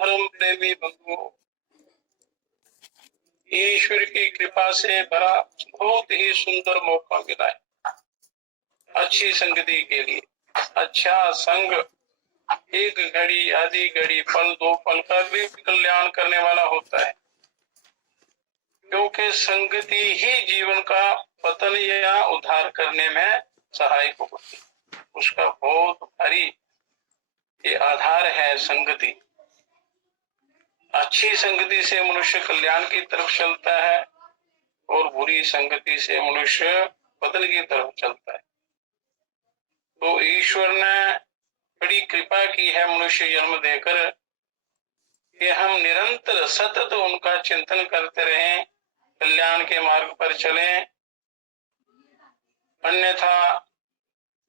धर्म प्रेमी बंधुओं, ईश्वर की कृपा से भरा बहुत ही सुंदर मौका मिला है अच्छी संगति के लिए। अच्छा संग एक घड़ी आधी घड़ी पल दो पल का भी कल्याण करने वाला होता है, क्योंकि संगति ही जीवन का पतन या उद्धार करने में सहायक होती है। उसका बहुत भारी ये आधार है संगति। अच्छी संगति से मनुष्य कल्याण की तरफ चलता है और बुरी संगति से मनुष्य पतन की तरफ चलता है। तो ईश्वर ने बड़ी कृपा की है मनुष्य जन्म देकर कि हम निरंतर सतत उनका चिंतन करते रहें, कल्याण के मार्ग पर चलें, अन्यथा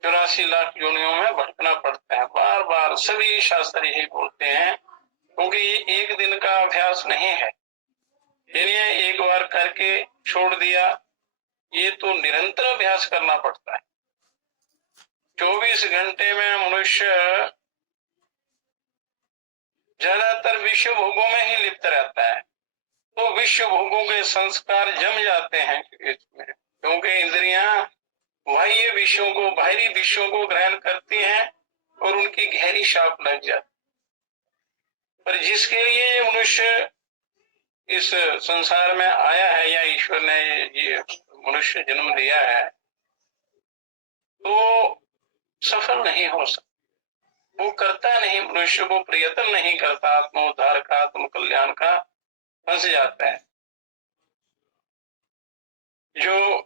84 लाख योनियों में भटकना पड़ता है। बार बार सभी शास्त्र यही बोलते हैं, क्योंकि ये एक दिन का अभ्यास नहीं है, जिन्हें एक बार करके छोड़ दिया, ये तो निरंतर अभ्यास करना पड़ता है। 24 घंटे में मनुष्य ज्यादातर विश्व भोगों में ही लिप्त रहता है, तो विश्व भोगों के संस्कार जम जाते हैं इसमें, क्योंकि इंद्रियां बाह्य विषयों को बाहरी विषयों को ग्रहण करती हैं और उनकी गहरी छाप लग जाती। पर जिसके लिए ये मनुष्य इस संसार में आया है या ईश्वर ने ये मनुष्य जन्म दिया है, तो सफल नहीं हो सकता। वो करता नहीं, मनुष्य को प्रयत्न नहीं करता आत्मोद्धार का, आत्म कल्याण का, फंस जाता है। जो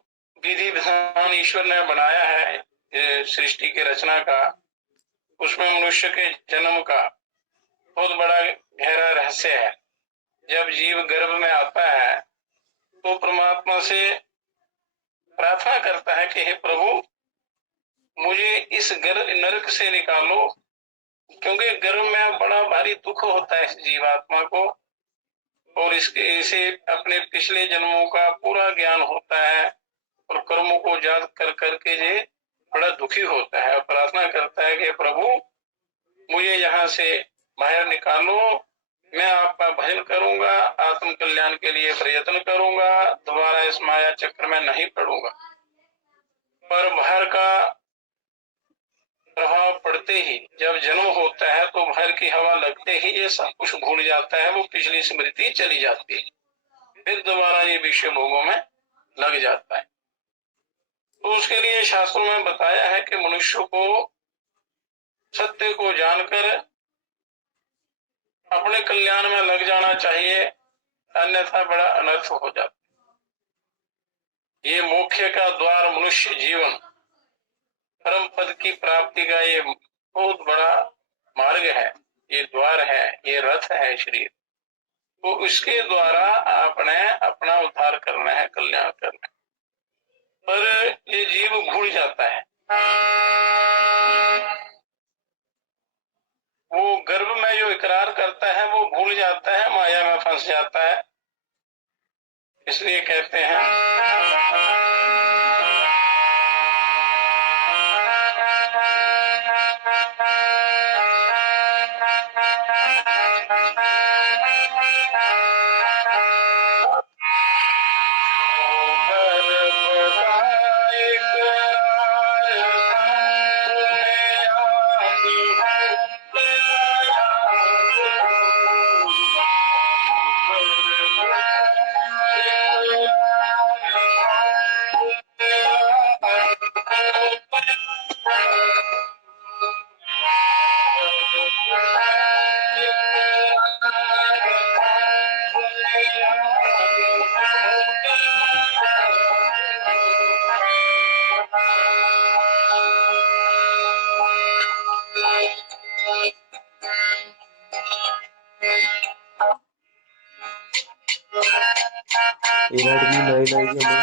विधि विधान ईश्वर ने बनाया है सृष्टि की रचना का, उसमें मनुष्य के जन्म का बहुत बड़ा गहरा रहस्य है। जब जीव गर्भ में आता है तो परमात्मा से प्रार्थना करता है कि हे प्रभु, मुझे इस नरक से निकालो, क्योंकि गर्भ में बड़ा भारी दुख होता है इस जीवात्मा को, और इसे अपने पिछले जन्मों का पूरा ज्ञान होता है और कर्मों को याद कर करके ये बड़ा दुखी होता है। प्रार्थना करता है कि प्रभु, मुझे यहाँ से बाहर निकालो, मैं आपका भजन करूंगा, आत्म कल्याण के लिए प्रयत्न करूंगा, दोबारा इस माया चक्र में नहीं पड़ूंगा। पर बाहर का प्रभाव पड़ते ही, जब जन्म होता है तो बाहर की हवा लगते ही ये सब कुछ भूल जाता है, वो पिछली स्मृति चली जाती है, फिर दोबारा ये विषय भोगों में लग जाता है। तो उसके लिए शास्त्रों में बताया है कि मनुष्य को सत्य को जानकर अपने कल्याण में लग जाना चाहिए, अन्यथा बड़ा अनर्थ हो जाता है। ये मोक्ष का द्वार मनुष्य जीवन, परम पद की प्राप्ति का ये बहुत बड़ा मार्ग है, ये द्वार है, ये रथ है शरीर। तो इसके द्वारा आपने अपना उद्धार करना है, कल्याण करना है। पर ये जीव भूल जाता है, वो गर्भ में जो इकरार करता है वो भूल जाता है, माया में फंस जाता है। इसलिए कहते हैं Redmi 9 आई है ना।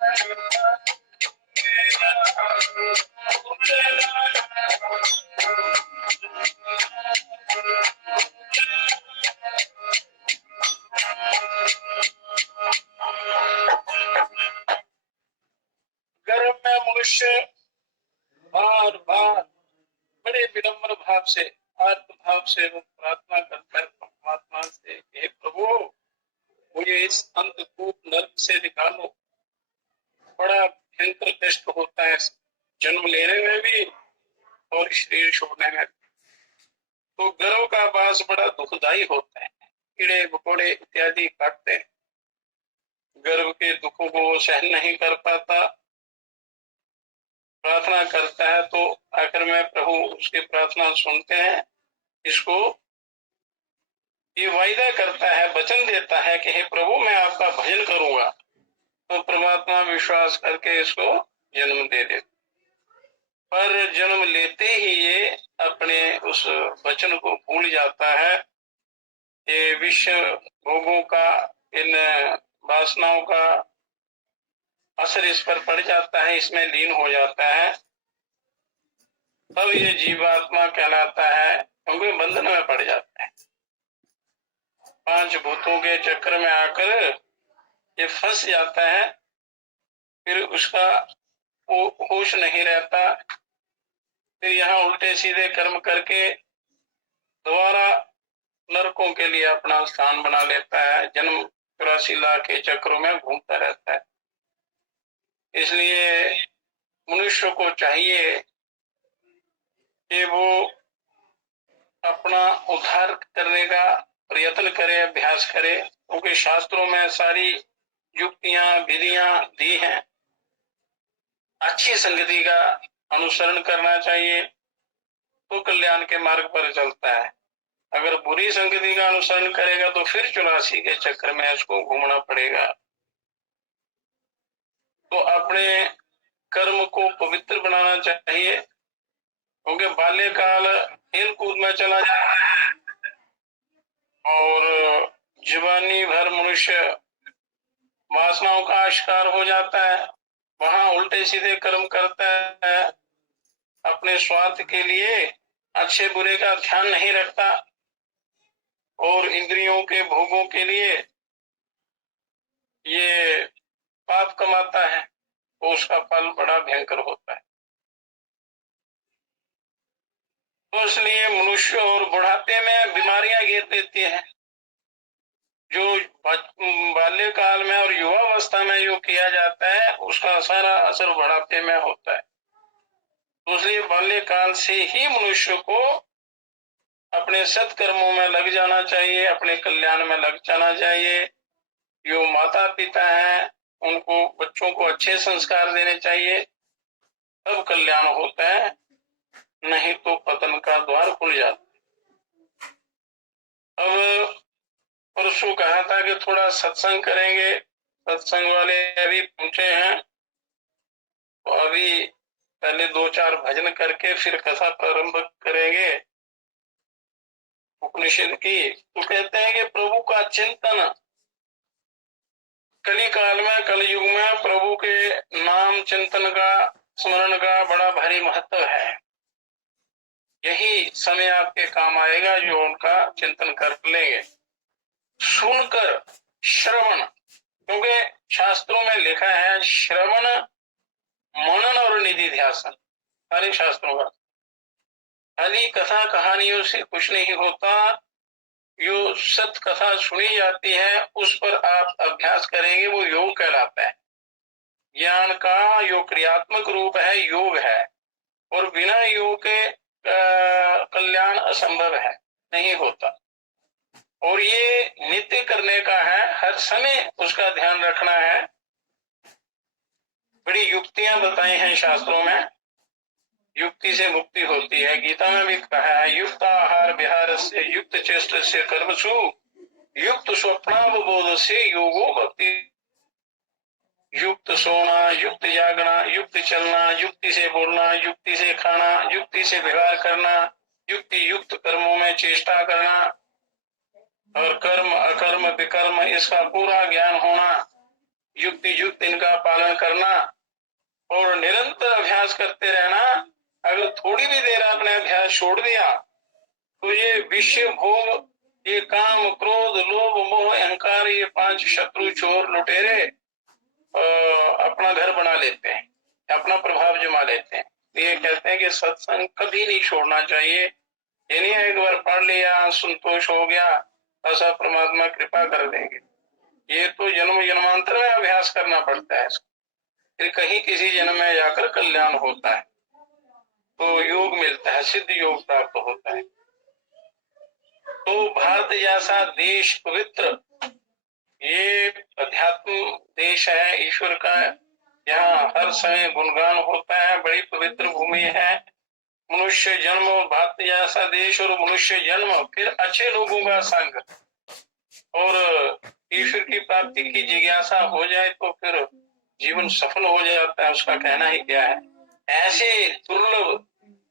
गर्भ में मनुष्य बार बार बड़े विनम्र भाव से, आत्म भाव से वो प्रार्थना करता है परमात्मा से, हे प्रभु मुझे इस अंधकूप नर्क से निकालो। बड़ा भयंकर कष्ट होता है जन्म लेने में भी और शरीर छोड़ने में। तो गर्भ का वास बड़ा दुखदायी होता है, कीड़े मकोड़े इत्यादि काटते हैं, गर्भ के दुखों को वो सहन नहीं कर पाता, प्रार्थना करता है तो आखिर में प्रभु उसकी प्रार्थना सुनते हैं। इसको ये वायदा करता है, वचन देता है कि हे प्रभु मैं आपका भजन करूंगा, तो परमात्मा विश्वास करके इसको जन्म दे दे। पर जन्म लेते ही ये अपने उस वचन को भूल जाता है। ये विश्व भोगों का, इन वासनाओं का असर इस पर पड़ जाता है, इसमें लीन हो जाता है। तब ये जीवात्मा कहलाता है, क्योंकि बंधन में पड़ जाता है। पांच भूतों के चक्कर में आकर ये फंस जाता है, फिर उसका होश नहीं रहता, फिर यहाँ उल्टे सीधे कर्म करके दोबारा नरकों के लिए अपना स्थान बना लेता है, जन्म 84 लाख के चक्रों में घूमता रहता है। इसलिए मनुष्य को चाहिए कि वो अपना उद्धार करने का प्रयत्न करे, अभ्यास करे, क्योंकि शास्त्रों में सारी युक्तियां विधियां दी हैं। अच्छी संगति का अनुसरण करना चाहिए तो कल्याण के मार्ग पर चलता है। अगर बुरी संगति का अनुसरण करेगा तो फिर 84 के चक्कर में उसको घूमना पड़ेगा। तो अपने कर्म को पवित्र बनाना चाहिए, क्योंकि बाल्यकाल खेल कूद में चला जाता है और जवानी भर मनुष्य वासनाओं का शिकार हो जाता है, वहां उल्टे सीधे कर्म करता है, अपने स्वार्थ के लिए अच्छे बुरे का ध्यान नहीं रखता और इंद्रियों के भोगों के लिए ये पाप कमाता है, तो उसका फल बड़ा भयंकर होता है। तो इसलिए मनुष्य और बुढ़ापे में बीमारियां घेर देती हैं। जो बाल्यकाल में और युवावस्था में जो किया जाता है उसका सारा असर बुढ़ापे में होता है। तो इसलिए बाल्यकाल से ही मनुष्य को अपने सत्कर्मों में लग जाना चाहिए, अपने कल्याण में लग जाना चाहिए। जो माता पिता हैं उनको बच्चों को अच्छे संस्कार देने चाहिए, तब कल्याण होता है, नहीं तो पतन का द्वार खुल जाता है। अब परसों कहा था कि थोड़ा सत्संग करेंगे, सत्संग वाले अभी पहुंचे हैं, तो अभी पहले 2-4 भजन करके फिर कथा प्रारंभ करेंगे उपनिषद की। तो कहते हैं कि प्रभु का चिंतन कली काल में, कलयुग में प्रभु के नाम चिंतन का, स्मरण का बड़ा भारी महत्व है। यही समय आपके काम आएगा जो उनका चिंतन कर लेंगे। सुनकर श्रवण, क्योंकि शास्त्रों में लिखा है श्रवण मनन और निधि ध्यासन, सारे शास्त्रों का। खाली कथा कहानियों से कुछ नहीं होता, जो सत्य कथा सुनी जाती है उस पर आप अभ्यास करेंगे, वो योग कहलाता है। ज्ञान का जो क्रियात्मक रूप है योग है, और बिना योग के कल्याण असंभव है, नहीं होता। और ये नित्य करने का है, हर समय उसका ध्यान रखना है। बड़ी युक्तियां बताई हैं शास्त्रों में, युक्ति से मुक्ति होती है। गीता में भी कहा है युक्त आहार विहार से, युक्त चेष्ट से कर्मसु, युक्त स्वप्नावबोध से योगो भक्ति। युक्त सोना, युक्त जागना, युक्त चलना, युक्ति से बोलना, युक्ति से खाना, युक्ति से व्यवहार करना, युक्ति युक्त कर्मों में चेष्टा करना, और कर्म अकर्म विकर्म इसका पूरा ज्ञान होना, युक्ति युक्त इनका पालन करना और निरंतर अभ्यास करते रहना। अगर थोड़ी भी देर आपने अभ्यास छोड़ दिया तो ये विषय भोग, ये काम, क्रोध, लोभ, मोह, अहंकार, ये 5 शत्रु, चोर, लुटेरे अपना घर बना लेते हैं, अपना प्रभाव जमा लेते हैं। ये कहते हैं कि सत्संग कभी नहीं छोड़ना चाहिए। ये नहीं एक बार पढ़ लिया, संतोष हो गया, ऐसा परमात्मा कृपा कर देंगे। ये तो जन्म जन्मांतर में अभ्यास करना पड़ता है, फिर कहीं किसी जन्म में जाकर कल्याण होता है, तो योग मिलता है, सिद्ध योग प्राप्त होता है। तो भारत जैसा देश पवित्र, ये अध्यात्म देश है ईश्वर का, यहाँ हर समय गुणगान होता है, बड़ी पवित्र भूमि है। मनुष्य जन्म, भारत जैसा देश और मनुष्य जन्म, फिर अच्छे लोगों का संग और ईश्वर की प्राप्ति की जिज्ञासा हो जाए तो फिर जीवन सफल हो जाता है, उसका कहना ही क्या है। ऐसे दुर्लभ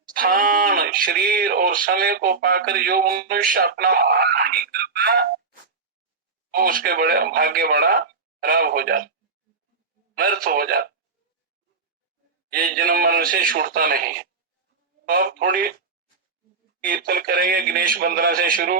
स्थान, शरीर और समय को पाकर जो मनुष्य अपना आना नहीं करता, तो उसके बड़े भाग्य बड़ा खराब हो जाता, व्यर्थ हो जाता, ये जन्म मरण से छूटता नहीं है। तो अब थोड़ी कीर्तन करेंगे, गणेश वंदना से शुरू।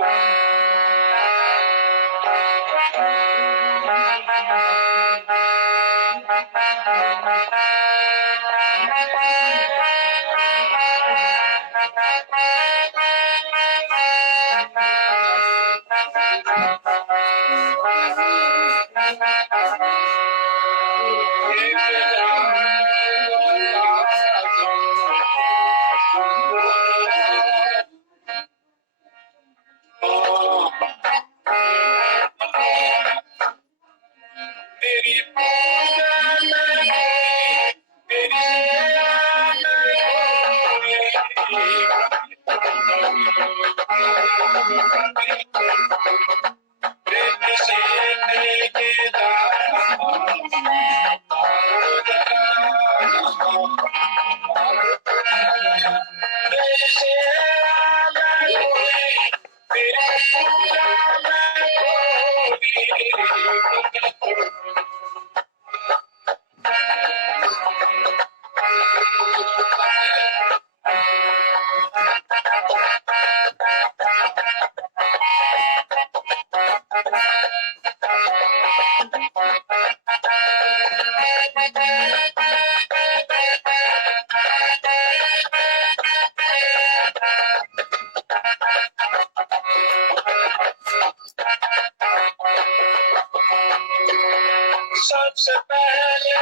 सबसे पहले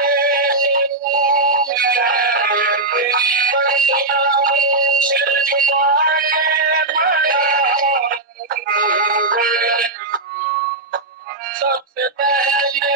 सबसे पहले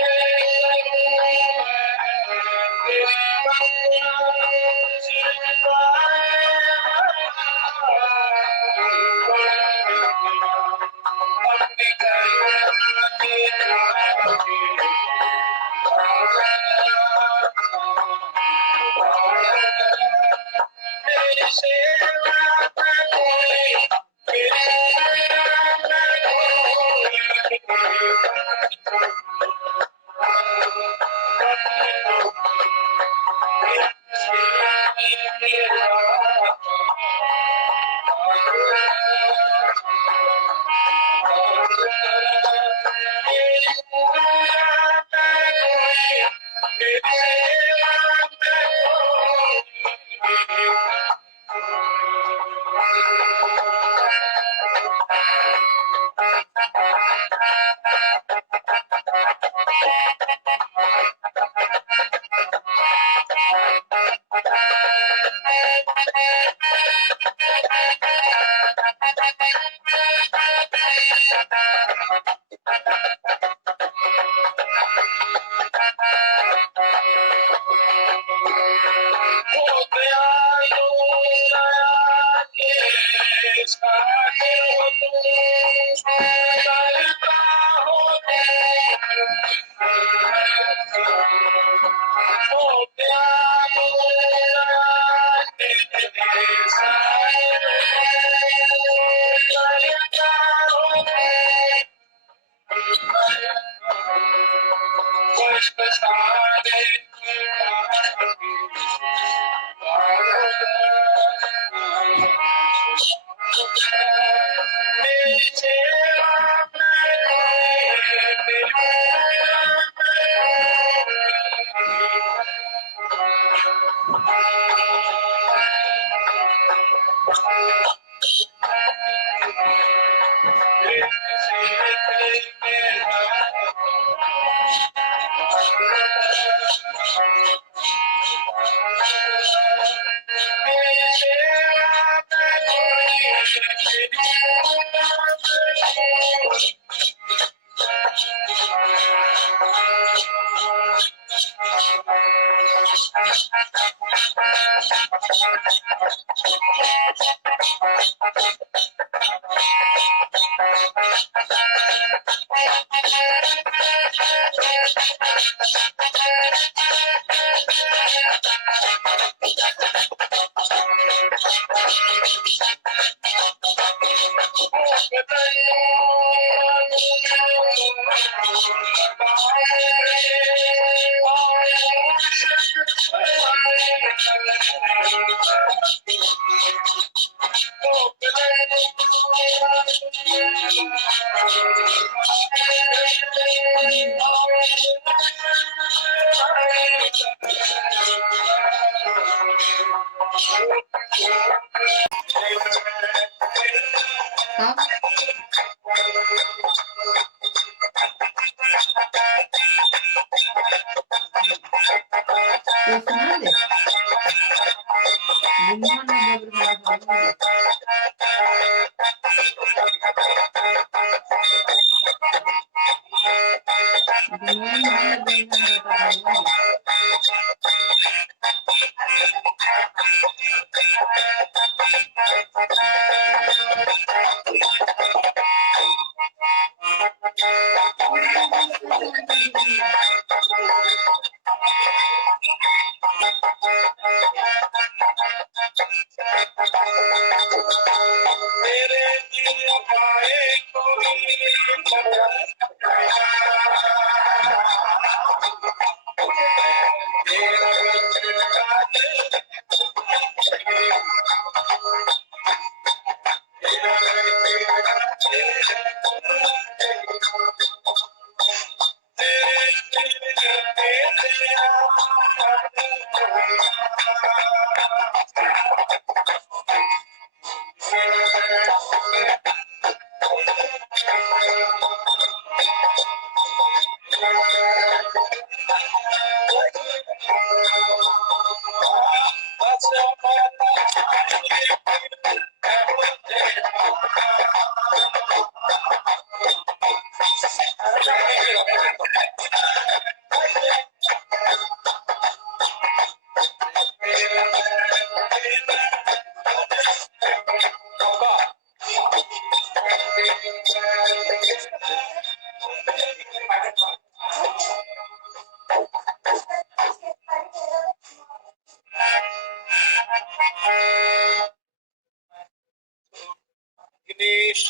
गणेश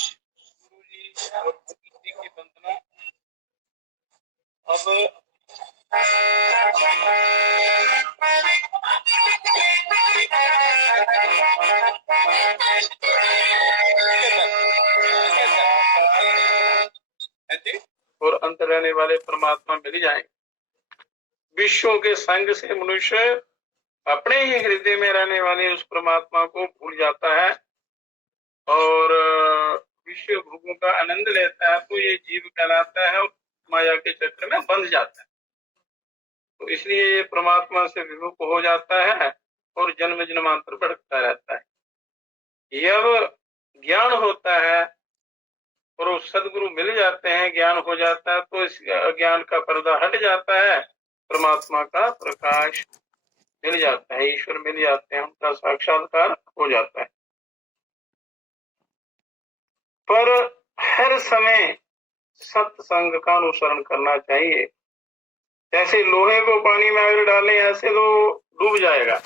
गुरु जी और भगवती जी की वंदना। अब और अंत रहने वाले परमात्मा मिल जाएंगे। विश्वों के संग से मनुष्य अपने ही हृदय में रहने वाले उस परमात्मा को भूल जाता है और विश्व भोगों का आनंद लेता है, तो ये जीव कहलाता है और माया के चक्र में बंध जाता है। तो इसलिए ये परमात्मा से विमुख हो जाता है और जन्म जन्मांतर भटकता रहता है। जब ज्ञान होता है और उस सदगुरु मिल जाते हैं, ज्ञान हो जाता है, तो इस ज्ञान का पर्दा हट जाता है, परमात्मा का प्रकाश मिल जाता है, ईश्वर मिल जाते हैं, उनका साक्षात्कार हो जाता है। पर हर समय सत्संग का अनुसरण करना चाहिए। जैसे लोहे को पानी में अगर डालें ऐसे तो डूब जाएगा,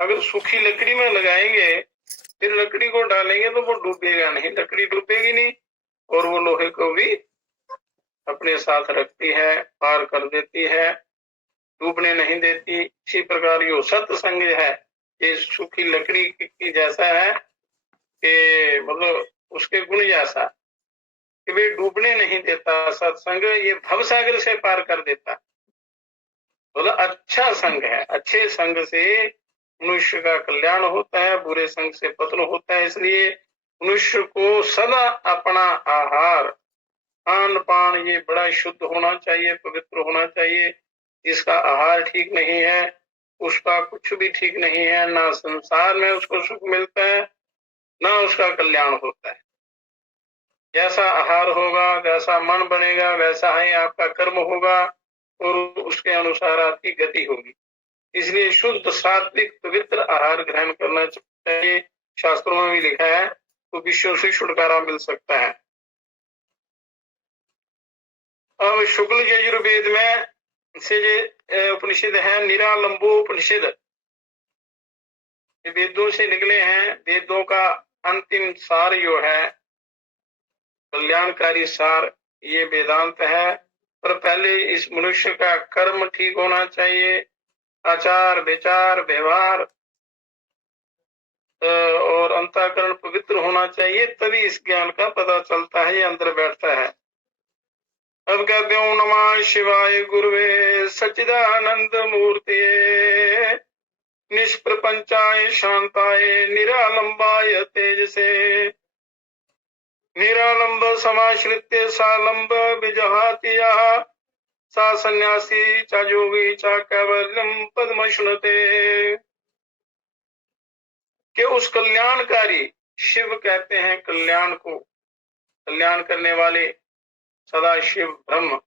अगर सूखी लकड़ी में लगाएंगे फिर लकड़ी को डालेंगे तो वो डूबेगा नहीं, लकड़ी डूबेगी नहीं और वो लोहे को भी अपने साथ रखती है, पार कर देती है, डूबने नहीं देती। इसी प्रकार जो सत्संग है ये सूखी लकड़ी की जैसा है कि मतलब उसके गुण जैसा कि वे डूबने नहीं देता। सत्संग ये भवसागर से पार कर देता। बोला अच्छा संग है, अच्छे संग से मनुष्य का कल्याण होता है, बुरे संग से पतन होता है। इसलिए मनुष्य को सदा अपना आहार खान पान ये बड़ा शुद्ध होना चाहिए, पवित्र होना चाहिए। इसका आहार ठीक नहीं है, उसका कुछ भी ठीक नहीं है, ना संसार में उसको सुख मिलता है ना उसका कल्याण होता है। जैसा आहार होगा, जैसा मन बनेगा, वैसा ही आपका कर्म होगा। और उसके अनुसार आपकी गति होगी। इसलिए शुद्ध सात्विक पवित्र आहार ग्रहण करना चाहिए। शास्त्रों में भी लिखा है, तो विश्व से छुटकारा मिल सकता है। अब शुक्ल यजुर्वेद में से उपनिषद है निरालंबोपनिषद, वेदों से निकले हैं। वेदों का अंतिम सार जो है, कल्याणकारी सार, ये वेदांत है। पर पहले इस मनुष्य का कर्म ठीक होना चाहिए, आचार विचार व्यवहार और अंतःकरण पवित्र होना चाहिए, तभी इस ज्ञान का पता चलता है, ये अंदर बैठता है। अब कहते हो नमः शिवाय गुरुवे सच्चिदानंद मूर्ति निष्प्रपंचाय शांताय निरालंबाय तेजसे निरालंब समाश्रित्य सालंब विजहातिया सा सन्यासी चा योगी चा कैवल्यम पद्म शुनते। कि उस कल्याणकारी शिव कहते हैं कल्याण को, कल्याण करने वाले सदा शिव ब्रह्म,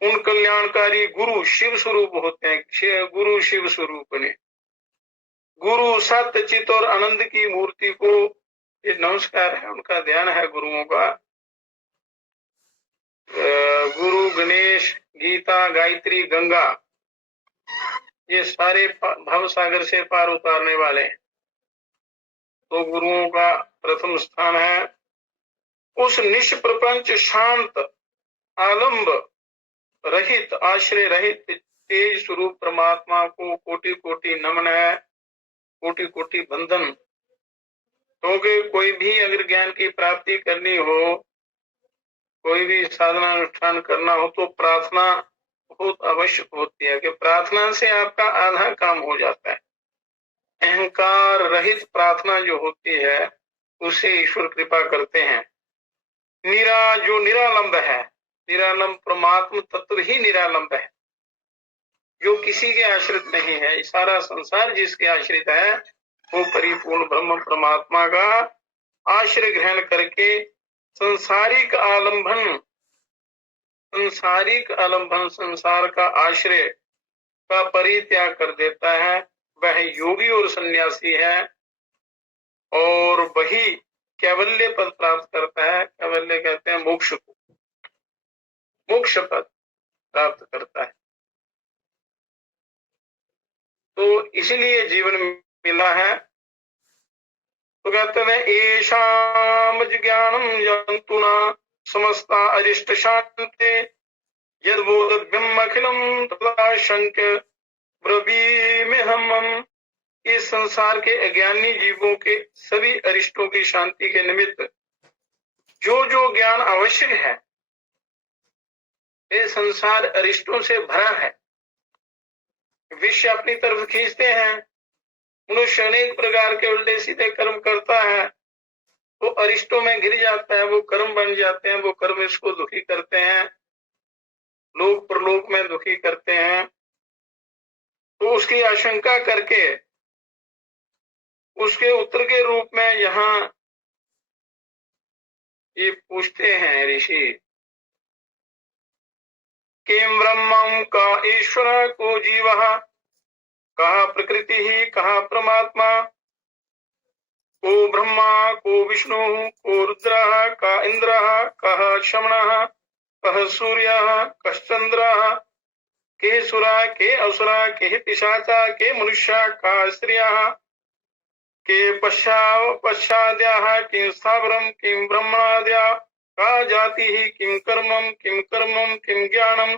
उन कल्याणकारी गुरु शिव स्वरूप होते हैं। गुरु शिव स्वरूप ने गुरु सत्य चित और आनंद की मूर्ति को ये नमस्कार है, उनका ध्यान है गुरुओं का। गुरु गणेश गीता गायत्री गंगा, ये सारे भव सागर से पार उतारने वाले हैं, तो गुरुओं का प्रथम स्थान है। उस निष्प्रपंच शांत आलंब रहित आश्रय रहित तेज स्वरूप परमात्मा को कोटि कोटि नमन है, कोटि कोटि बंधन। क्योंकि कोई भी अगर ज्ञान की प्राप्ति करनी हो, कोई भी साधना अनुष्ठान करना हो, तो प्रार्थना बहुत आवश्यक होती है। कि प्रार्थना से आपका आधा काम हो जाता है। अहंकार रहित प्रार्थना जो होती है, उसे ईश्वर कृपा करते हैं। जो निरालंब है, निरालंब परमात्मा तत्व ही निरालंब है, जो किसी के आश्रित नहीं है। सारा संसार जिसके आश्रित है, वो परिपूर्ण ब्रह्म परमात्मा का आश्रय ग्रहण करके सांसारिक आलंबन संसार का आश्रय का परित्याग कर देता है, वह योगी और सन्यासी है, और वही कैवल्य पद प्राप्त करता है। कैवल्य कहते हैं मोक्ष को, मोक्ष पद प्राप्त करता है। तो इसलिए जीवन मिला है। तो कहते हैं एषाम ज्ञानम जंतुना समस्ता अरिष्ट शांते यद्बोधव्यम अखिलम तथा शंक ब्रवीमिहम्। इस संसार के अज्ञानी जीवों के सभी अरिष्टों की शांति के निमित्त जो जो ज्ञान आवश्यक है, ये संसार अरिष्टों से भरा है। विश्व अपनी तरफ खींचते हैं, मनुष्य अनेक प्रकार के उल्टे सीधे कर्म करता है, वो अरिष्टों में गिर जाता है, वो कर्म बन जाते हैं, वो कर्म इसको दुखी करते हैं, लोक परलोक में दुखी करते हैं। तो उसकी आशंका करके उसके उत्तर के रूप में यहाँ ये पूछते हैं ऋषि, किम ब्रह्मम का ईश्वर को जीव, कहा प्रकृति ही कहा परमात्मा, को ब्रह्मा को विष्णु को रुद्र का इंद्र कह शमन कह सूर्य कश्चंद्र के सुरा के असुरा के पिशाचा के मनुष्य का स्त्रिया के पश्चाद्या किं स्थावरम किं ब्रह्मणाद्या का जाति ही किं कर्मम किं ज्ञानम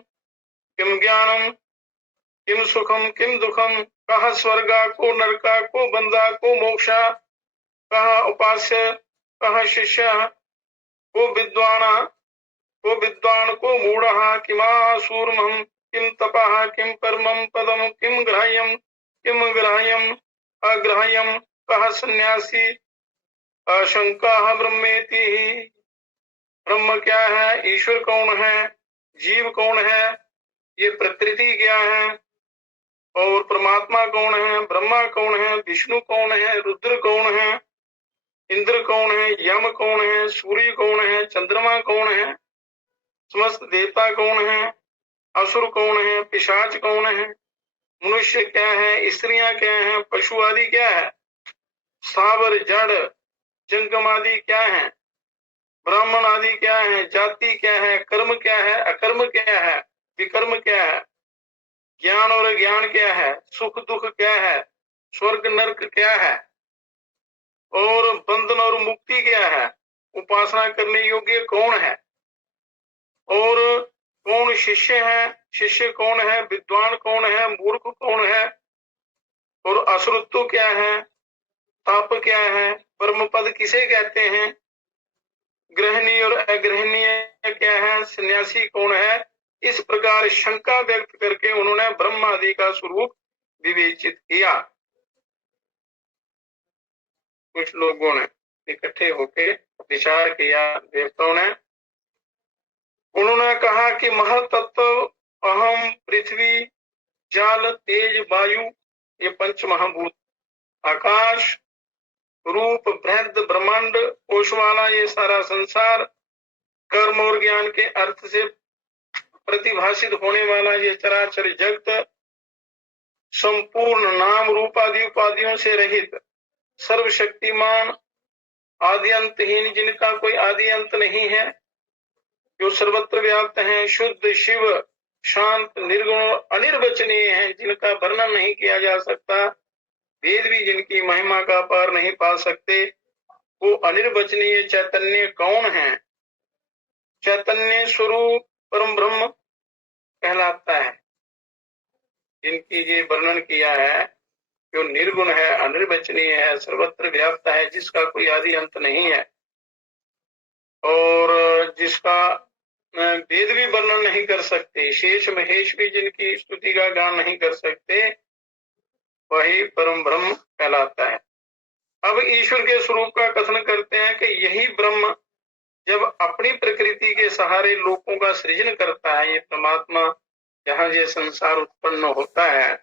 किम सुखम किम दुखम, कहा स्वर्गा को नरका को बंदा को मोक्षा, कहा उपास्य कहा शिष्य को विद्वान को मूढ़ किमासूर्मं किम तपः किम परमं पदम किम ग्राह्यम अग्राह्यम, कहा सन्यासी आशंका ब्रह्मेति। ब्रह्म क्या है, ईश्वर कौन है, जीव कौन है, ये प्रकृति क्या है, और परमात्मा कौन है, ब्रह्मा कौन है, विष्णु कौन है, रुद्र कौन है, इंद्र कौन है, यम कौन है, सूर्य कौन है, चंद्रमा कौन है, समस्त देवता कौन है, असुर कौन है, पिशाच कौन है, मनुष्य क्या है, स्त्रियां क्या हैं, पशु आदि क्या है, स्थावर जड़ जंगम आदि क्या है, ब्राह्मण आदि क्या है, जाति क्या है, कर्म क्या है, अकर्म क्या है, विकर्म क्या है, ज्ञान और ज्ञान क्या है, सुख दुख क्या है, स्वर्ग नरक क्या है, और बंधन और मुक्ति क्या है, उपासना करने योग्य कौन है, और कौन शिष्य है, शिष्य कौन है, विद्वान कौन है, मूर्ख कौन है, और असुरत्व क्या है, ताप क्या है, परम पद किसे कहते हैं, ग्रहणीय और अग्रहणीय क्या है, सन्यासी कौन है। इस प्रकार शंका व्यक्त करके उन्होंने ब्रह्म आदि का स्वरूप विवेचित किया। कुछ लोगों ने इकट्ठे होकर विचार किया, देवताओं ने, उन्होंने कहा कि महतत्व अहम, पृथ्वी, जल, तेज, वायु, ये पंच महाभूत, आकाश, रूप, बृहद, ब्रह्मांड, कोश वाला ये सारा संसार, कर्म और ज्ञान के अर्थ से प्रतिभाषित होने वाला ये चराचर जगत, संपूर्ण नाम रूप आदि उपाधियों से रहित, सर्वशक्तिमान, आदि अंतहीन, जिनका कोई आदि अंत नहीं है, जो सर्वत्र व्याप्त है, शुद्ध, शिव, शांत, निर्गुण, अनिर्वचनीय है, जिनका वर्णन नहीं किया जा सकता, वेद भी जिनकी महिमा का पार नहीं पा सकते, वो अनिर्वचनीय चैतन्य कौन है, चैतन्य स्वरूप परम ब्रह्म कहलाता है। जिनकी ये वर्णन किया है, जो निर्गुण है, अनिर्वचनीय है, सर्वत्र व्याप्त है, जिसका कोई आदि अंत नहीं है, और जिसका वेद भी वर्णन नहीं कर सकते, शेष महेश भी जिनकी स्तुति का गान नहीं कर सकते, वही परम ब्रह्म कहलाता है। अब ईश्वर के स्वरूप का कथन करते हैं कि यही ब्रह्म जब अपनी प्रकृति के सहारे लोकों का सृजन करता है, ये परमात्मा जहाँ ये संसार उत्पन्न होता है,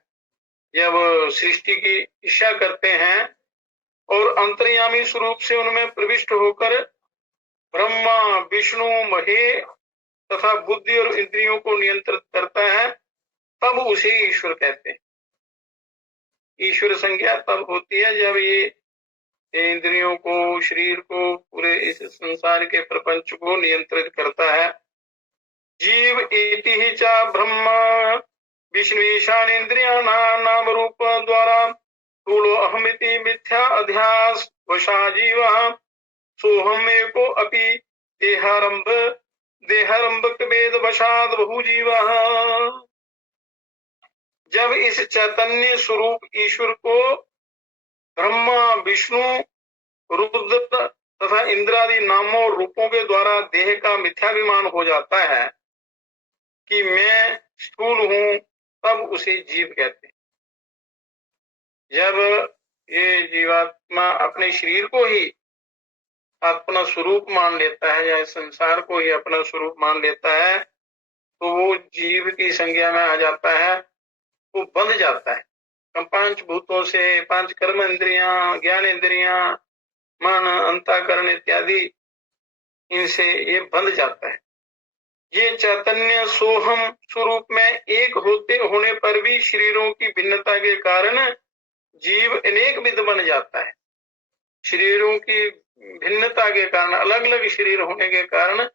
जब सृष्टि की इच्छा करते हैं और अंतर्यामी स्वरूप से उनमें प्रविष्ट होकर ब्रह्मा, विष्णु, महेश तथा बुद्धि और इंद्रियों को नियंत्रित करता है, तब उसे ईश्वर कहते हैं। ईश्वर संज्ञा तब होती है जब ये इंद्रियों को, शरीर को, पूरे इस संसार के प्रपंच को नियंत्रित करता है। जीव इति ही च ब्रह्म विष्णु ईशान इंद्रिया नाम रूप द्वारा स्थूलो अहमिति मिथ्या अध्यास वशा जीव सोहम एको अपि देहारंभक वेद वशाद बहु जीव। जब इस चैतन्य स्वरूप ईश्वर को ब्रह्मा, विष्णु, रुद्र तथा इंद्रादि नामों और रूपों के द्वारा देह का मिथ्याभिमान हो जाता है कि मैं स्थूल हूं, तब उसे जीव कहते हैं। जब ये जीवात्मा अपने शरीर को ही अपना स्वरूप मान लेता है या संसार को ही अपना स्वरूप मान लेता है, तो वो जीव की संज्ञा में आ जाता है, वो बंध जाता है। पांच भूतों से, पांच कर्म इंद्रियां, ज्ञान इंद्रियां, मन, अंतःकरण इत्यादि, इनसे ये बंध जाता है। ये चैतन्य सोहम स्वरूप में एक होने पर भी शरीरों की भिन्नता के कारण जीव अनेक विध बन जाता है। शरीरों की भिन्नता के कारण, अलग अलग शरीर होने के कारण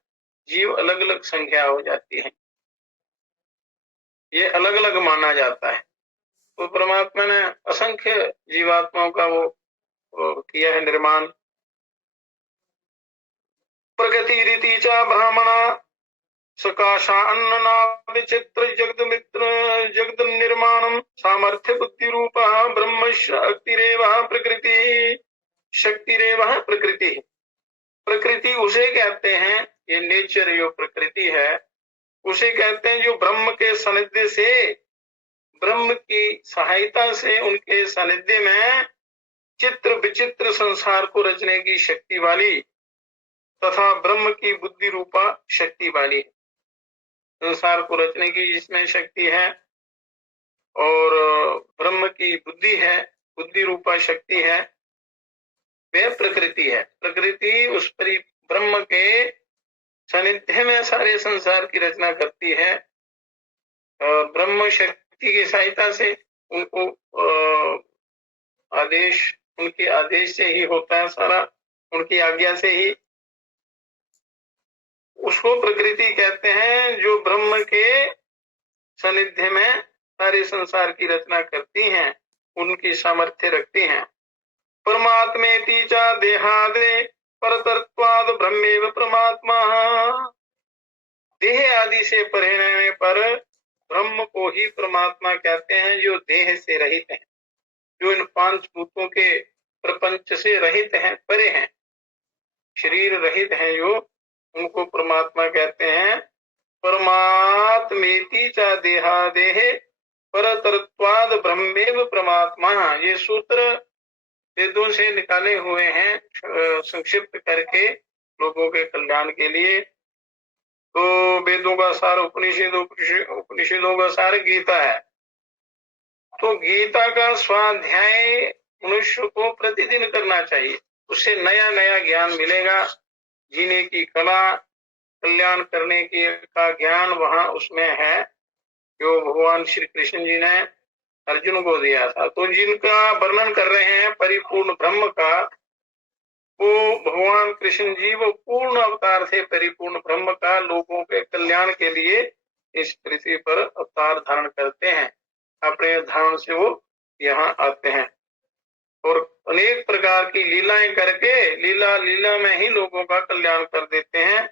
जीव अलग अलग संख्या हो जाती है, ये अलग अलग माना जाता है। तो परमात्मा ने असंख्य जीवात्माओं का वो किया है निर्माण। प्रगति रीति च ब्राह्मणा सकाशा अन्नना विचित्र जगद मित्र जगद निर्माणम सामर्थ्य बुद्धि रूप ब्रह्म शक्तिरेव प्रकृति शक्तिरेव प्रकृति। प्रकृति उसे कहते हैं, ये नेचर जो प्रकृति है उसे कहते हैं जो ब्रह्म के सानिध्य से, ब्रह्म की सहायता से, उनके सानिध्य में चित्र विचित्र संसार को रचने की शक्ति वाली तथा ब्रह्म की बुद्धि रूपा शक्ति वाली। संसार को रचने की जिसमें शक्ति है और ब्रह्म की बुद्धि है, बुद्धि रूपा शक्ति है, वह प्रकृति है। प्रकृति उस ब्रह्म के सानिध्य में सारे संसार की रचना करती है ब्रह्म शक्ति की सहायता से उनको आदेश, उनके आदेश से ही होता है सारा, उनकी आज्ञा से ही। उसको प्रकृति कहते हैं, जो ब्रह्म के सानिध्य में सारे संसार की रचना करती हैं, उनकी सामर्थ्य रखती हैं। परमात्मेति च देहादे परतत्वाद ब्रह्मेव परमात्मा। देह आदि से परे रहने पर ब्रह्म को ही परमात्मा कहते हैं, जो देह से रहित हैं, जो इन पांच भूतों के प्रपंच से रहित हैं, परे हैं, शरीर रहित हैं, जो उनको परमात्मा कहते हैं। परमात्मेति च देहादेह परतत्वाद ब्रह्मेव परमात्मा। ये सूत्र वेदों से निकाले हुए हैं, संक्षिप्त करके लोगों के कल्याण के लिए। तो वेदों का सार उपनिषदों का सार गीता है। तो गीता का स्वाध्याय मनुष्य को प्रतिदिन करना चाहिए, उससे नया नया ज्ञान मिलेगा। जीने की कला, कल्याण करने की का ज्ञान वहां उसमें है, जो भगवान श्री कृष्ण जी ने अर्जुन को दिया था। तो जिनका वर्णन कर रहे हैं परिपूर्ण ब्रह्म का, वो भगवान कृष्ण जी वो पूर्ण अवतार थे परिपूर्ण ब्रह्म का, लोगों के कल्याण के लिए इस पृथ्वी पर अवतार धारण करते हैं। अपने धाम से वो यहाँ आते हैं और अनेक प्रकार की लीलाएं करके लीला में ही लोगों का कल्याण कर देते हैं।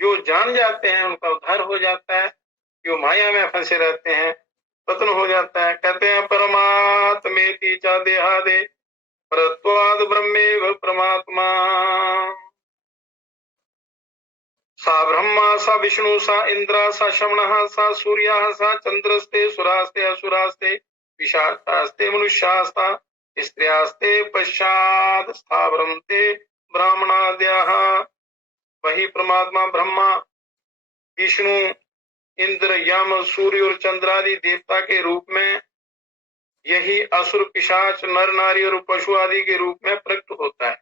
जो जान जाते हैं उनका उद्धार हो जाता है, जो माया में फंसे रहते हैं पतन हो जाता है। कहते हैं परमात्मेति च देहादे परत्वाद ब्रह्मेव परमात्मा। सा ब्रह्मा सा विष्णु सा इंद्र सा श्रवण सा सूर्य सा चंद्रस्ते सुरास्ते असुरास्ते विशाखास्ते मनुष्यास्ता स्त्रियास्ते पश्चात स्थावरन्ते ब्राह्मणाद्याः। वही परमात्मा ब्रह्मा, विष्णु, इंद्र, यम, सूर्य और चंद्र आदि देवता के रूप में, यही असुर, पिशाच, नर नारी और पशु आदि के रूप में प्रकट होता है।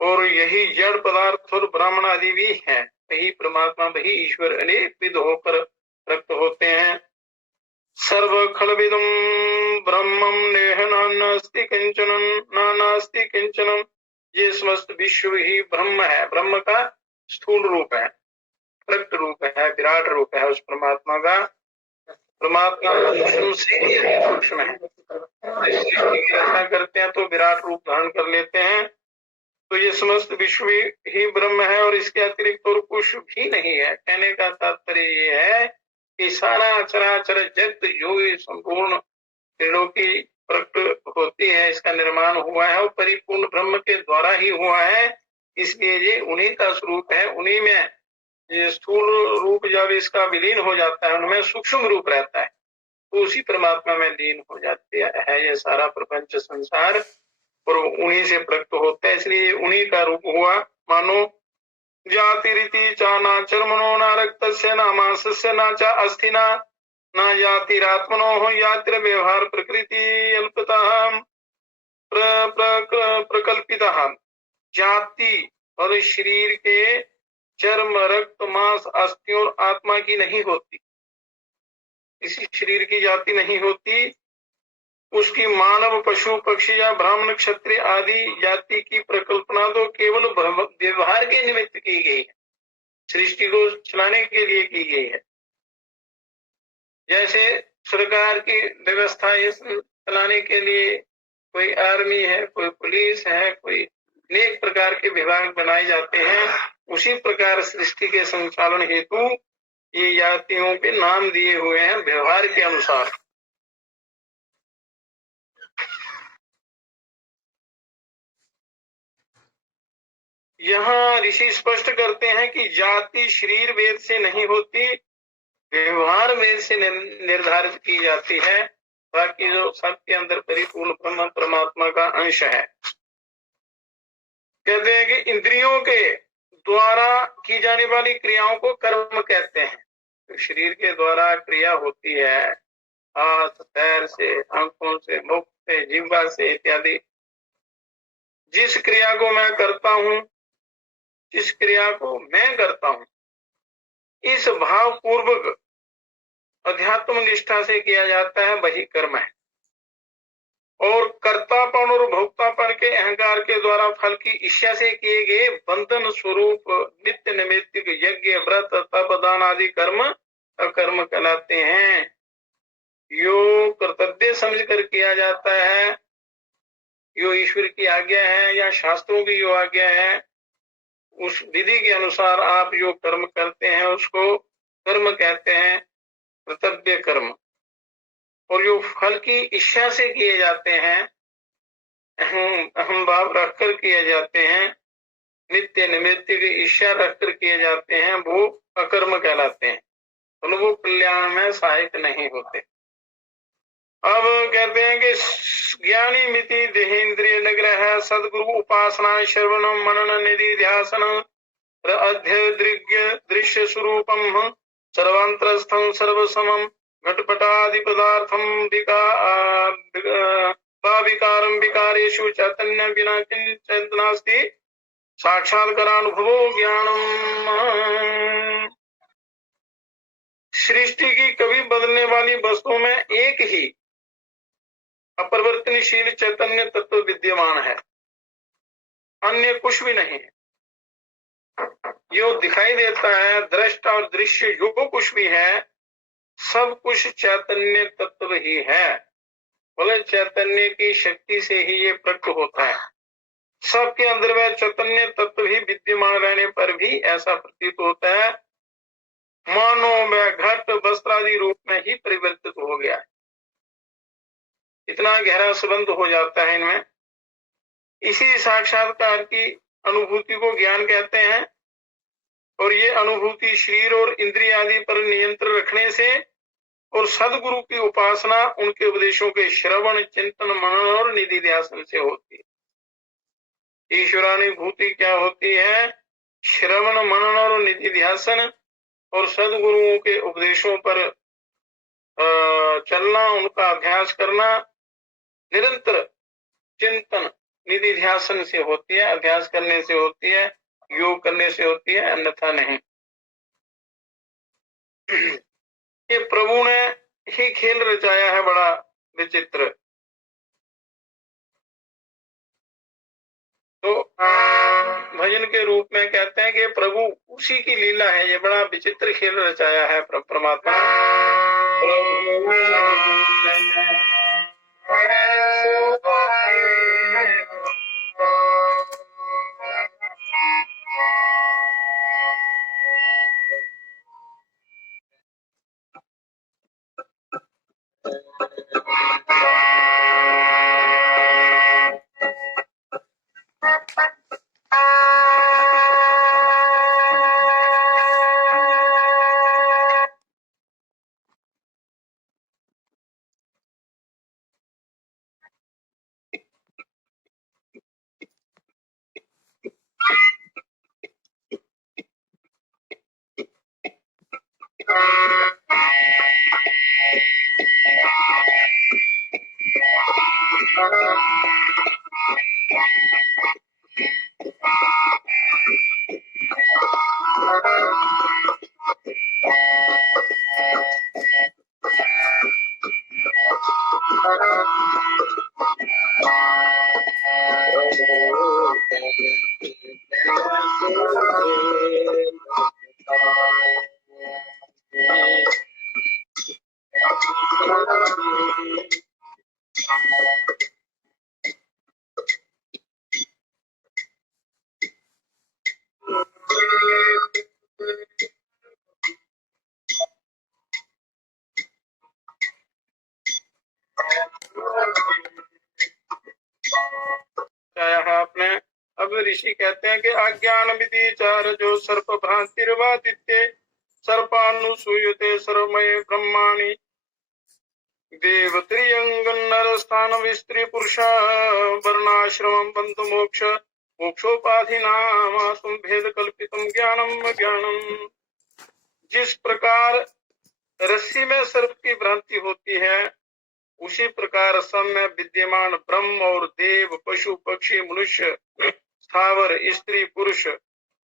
और यही जड़ पदार्थ और ब्राह्मण आदि भी है। वही परमात्मा, वही ईश्वर अनेक विध होकर प्रकट होते हैं। सर्व खलविदम ब्रह्मम नेह नास्ति किंचन नास्ति किंचनम। ये समस्त विश्व ही ब्रह्म है। ब्रह्म का स्थूल रूप है, प्रकट रूप है, विराट रूप है उस परमात्मा का। परमात्मा सूक्ष्म है, सृष्टि की रचना करते हैं तो विराट रूप धारण कर लेते हैं। तो ये समस्त विश्व ही ब्रह्म है और इसके अतिरिक्त और कुछ भी नहीं है। कहने का तात्पर्य ये है कि सारा चराचर जगत जो संपूर्ण त्रिलोकी प्रकट होती है, इसका निर्माण हुआ है और परिपूर्ण ब्रह्म के द्वारा ही हुआ है। इसलिए ये उन्हीं का स्वरूप है। उन्हीं में ये स्थूल रूप जब इसका विलीन हो जाता है, उनमें सूक्ष्म रूप रहता है, तो उसी परमात्मा में लीन हो जाती है ये सारा प्रपंच संसार, और उन्हीं से प्रकट होता है। इसलिए उन्हीं का रूप हुआ। मानो जाति रीति चाना चर्मनो ना रक्तस्य ना मांसस्य ना चा अस्थिना ना जातिरात्मनो हो यातिर व्यवहार प्रकृति अल्पता प्रकल्पिता। जाति और शरीर के चर्म, रक्त, मांस, अस्थि और आत्मा की नहीं होती। इसी शरीर की जाति नहीं होती। उसकी मानव, पशु, पक्षी या ब्राह्मण, क्षत्रिय आदि जाति की प्रकल्पना तो केवल व्यवहार के निमित्त की गई है, सृष्टि को चलाने के लिए की गई है। जैसे सरकार की व्यवस्था इस चलाने के लिए कोई आर्मी है, कोई पुलिस है, कोई अनेक प्रकार के विभाग बनाए जाते हैं, उसी प्रकार सृष्टि के संचालन हेतु ये जातियों के नाम दिए हुए हैं व्यवहार के अनुसार। यहाँ ऋषि स्पष्ट करते हैं कि जाति शरीर वेद से नहीं होती, व्यवहार वेद से निर्धारित की जाती है। बाकी जो सबके अंदर परिपूर्ण ब्रह्म परमात्मा का अंश है। कहते हैं कि इंद्रियों के द्वारा की जाने वाली क्रियाओं को कर्म कहते हैं। तो शरीर के द्वारा क्रिया होती है, हाथ, पैर से, आंखों से, मुख से, जीवा से इत्यादि। जिस क्रिया को मैं करता हूं, जिस क्रिया को मैं करता हूं, इस भाव पूर्वक अध्यात्म निष्ठा से किया जाता है वही कर्म है। और कर्तापन और भोक्तापन के अहंकार के द्वारा फल की इच्छा से किए गए बंधन स्वरूप नित्य नैमित्तिक यज्ञ व्रत तप दान आदि कर्म अकर्म कहलाते हैं। यो कर्तव्य समझकर किया जाता है, यो ईश्वर की आज्ञा है या शास्त्रों की जो आज्ञा है, उस विधि के अनुसार आप जो कर्म करते हैं उसको कर्म कहते हैं, कर्तव्य कर्म। और जो फल की इच्छा से किए जाते हैं, अहम भाव रखकर किए जाते हैं, नित्य निमित्त की इच्छा रखकर किए जाते हैं, वो अकर्म कहलाते हैं। तो वो कल्याण में सहायक नहीं होते। अब कहते हैं कि ज्ञानी मिति देहेन्द्रिय निग्रह सदगुरु उपासना श्रवण मनन निधि ध्यासन अध्यदृग्य दृश्य स्वरूपम सर्वांतरस्थं सर्वसमं घटपटादि पदार्थम विकारम विकारेषु चैतन्य विना किंचित् नास्ति साक्षात्कारानुभवो ज्ञानम। सृष्टि की कभी बदलने वाली वस्तुओं में एक ही अपरिवर्तनशील चैतन्य तत्व विद्यमान है, अन्य कुछ भी नहीं है। जो दिखाई देता है दृष्ट और दृश्य जो कुछ भी है सब कुछ चैतन्य तत्व ही है। बोले चैतन्य की शक्ति से ही ये प्रकट होता है। सबके अंदर में चैतन्य तत्व ही विद्यमान रहने पर भी ऐसा प्रतीत होता है मानो वह घट वस्त्रादि रूप में ही परिवर्तित हो गया है। इतना गहरा संबंध हो जाता है इनमें। इसी साक्षात्कार की अनुभूति को ज्ञान कहते हैं। और ये अनुभूति शरीर और इंद्रिय आदि पर नियंत्रण रखने से और सदगुरु की उपासना उनके उपदेशों के श्रवण चिंतन मनन और निधि ध्यासन से होती है। ईश्वरानुभूति क्या होती है? श्रवण मनन और निधि ध्यासन और सदगुरुओं के उपदेशों पर चलना, उनका अभ्यास करना, निरंतर चिंतन निधि ध्यासन से होती है, अभ्यास करने से होती है, योग करने से होती है, अन्यथा नहीं। ये प्रभु ने ही खेल रचाया है बड़ा विचित्र। तो भजन के रूप में कहते हैं कि प्रभु उसी की लीला है, ये बड़ा विचित्र खेल रचाया है परमात्मा। आपने अब ऋषि कहते हैं कि अज्ञान विधि चार जो सर्प भ्रांतिर्वादित्य सर्पानुसूयते सर्वमय ब्रह्माणि देव त्रियंग नर स्थान स्त्री पुरुष वर्णाश्रम बंधु मोक्ष मोक्षोपाधि नाम भेद कल्पितम ज्ञानम ज्ञानम। जिस प्रकार रस्सी में सर्प की भ्रांति होती है उसी प्रकार सब में विद्यमान ब्रह्म और देव पशु पक्षी मनुष्य स्थावर स्त्री पुरुष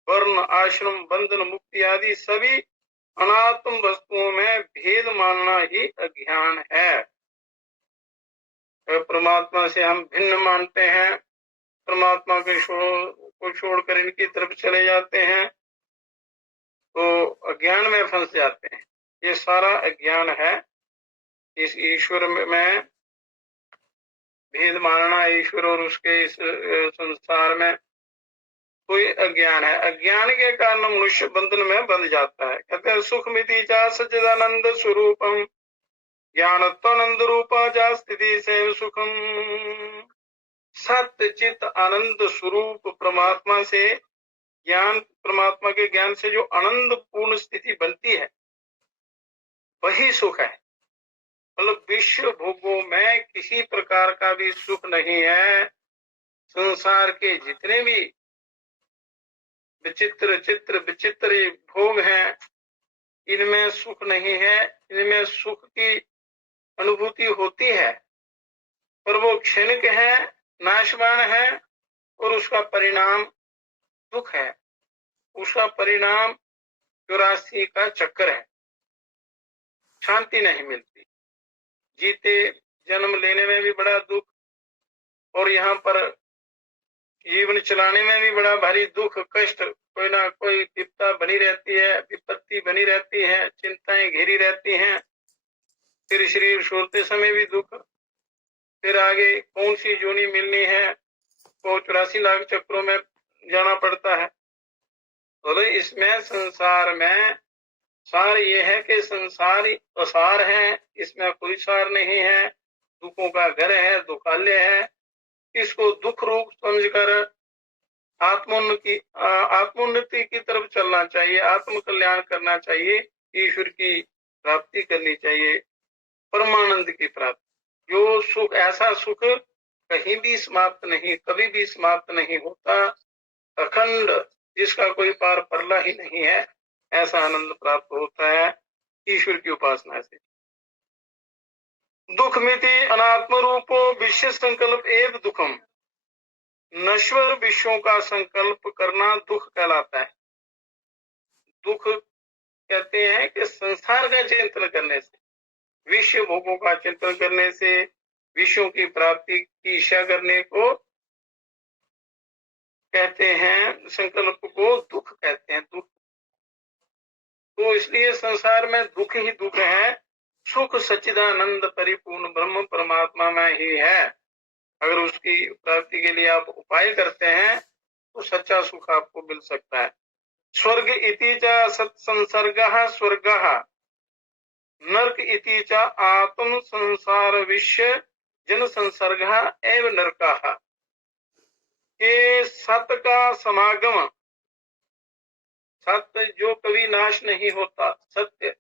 वर्ण आश्रम बंधन मुक्ति आदि सभी अनात्म वस्तुओं में भेद मानना ही अज्ञान है। परमात्मा से हम भिन्न मानते हैं, परमात्मा को छोड़कर इनकी तरफ चले जाते हैं, तो अज्ञान में फंस जाते हैं। ये सारा अज्ञान है। इस ईश्वर में भेद मानना, ईश्वर और उसके इस संसार में कोई अज्ञान है। अज्ञान के कारण मनुष्य बंधन में बंध जाता है। कहते हैं सुख मिति जा सच्चिदानंद स्वरूपम ज्ञानत्वानंद रूपा जा स्थिति से सुखम। सत्य चित आनंद स्वरूप परमात्मा से ज्ञान, परमात्मा के ज्ञान से जो आनंद पूर्ण स्थिति बनती है वही सुख है। मतलब विश्व भोगों में किसी प्रकार का भी सुख नहीं है। संसार के जितने भी विचित्र भोग हैं, इनमें सुख नहीं है। इनमें सुख की अनुभूति होती है, पर वो क्षणिक है, नाशवान है, और उसका परिणाम दुख है। उसका परिणाम 84 का चक्कर है। शांति नहीं मिलती। जीते जन्म लेने में भी बड़ा दुख, और यहाँ पर जीवन चलाने में भी बड़ा भारी दुख, कष्ट, कोई ना कोई विपत्ता बनी रहती है, विपत्ति बनी रहती है, चिंताएं घेरी रहती हैं। फिर शरीर छोड़ते समय भी दुख, फिर आगे कौन सी जोनी मिलनी है, वो 84 लाख चक्रों में जाना पड़ता है। तो इसमें संसार में सार ये है कि संसार असार है, इसमें कोई सार नहीं है। दुखों का घर है, दुखालय है। इसको दुख रूप समझकर आत्मोन्नति की तरफ चलना चाहिए, आत्म कल्याण करना चाहिए, ईश्वर की प्राप्ति करनी चाहिए, परमानंद की प्राप्ति। जो सुख, ऐसा सुख कहीं भी समाप्त नहीं, कभी भी समाप्त नहीं होता, अखंड, जिसका कोई पार परला ही नहीं है, ऐसा आनंद प्राप्त होता है ईश्वर की उपासना से। दुख मिति अनात्म रूपो विषय संकल्प एवं दुखम। नश्वर विषयों का संकल्प करना दुख कहलाता है। दुख कहते हैं कि संसार का चिंतन करने से, विषय भोगों का चिंतन करने से, विषयों की प्राप्ति की इच्छा करने को कहते हैं, संकल्प को दुख कहते हैं। दुख तो इसलिए संसार में दुख ही दुख है। सुख सच्चिदानंद परिपूर्ण ब्रह्म परमात्मा में ही है। अगर उसकी प्राप्ति के लिए आप उपाय करते हैं तो सच्चा सुख आपको मिल सकता है। स्वर्ग इति च सत्संसर्गः स्वर्गः, नरक इति च आत्म संसार विश्व जन संसर्गः एवं नरकः। के सत्य का समागम, सत्य जो कभी नाश नहीं होता, सत्य,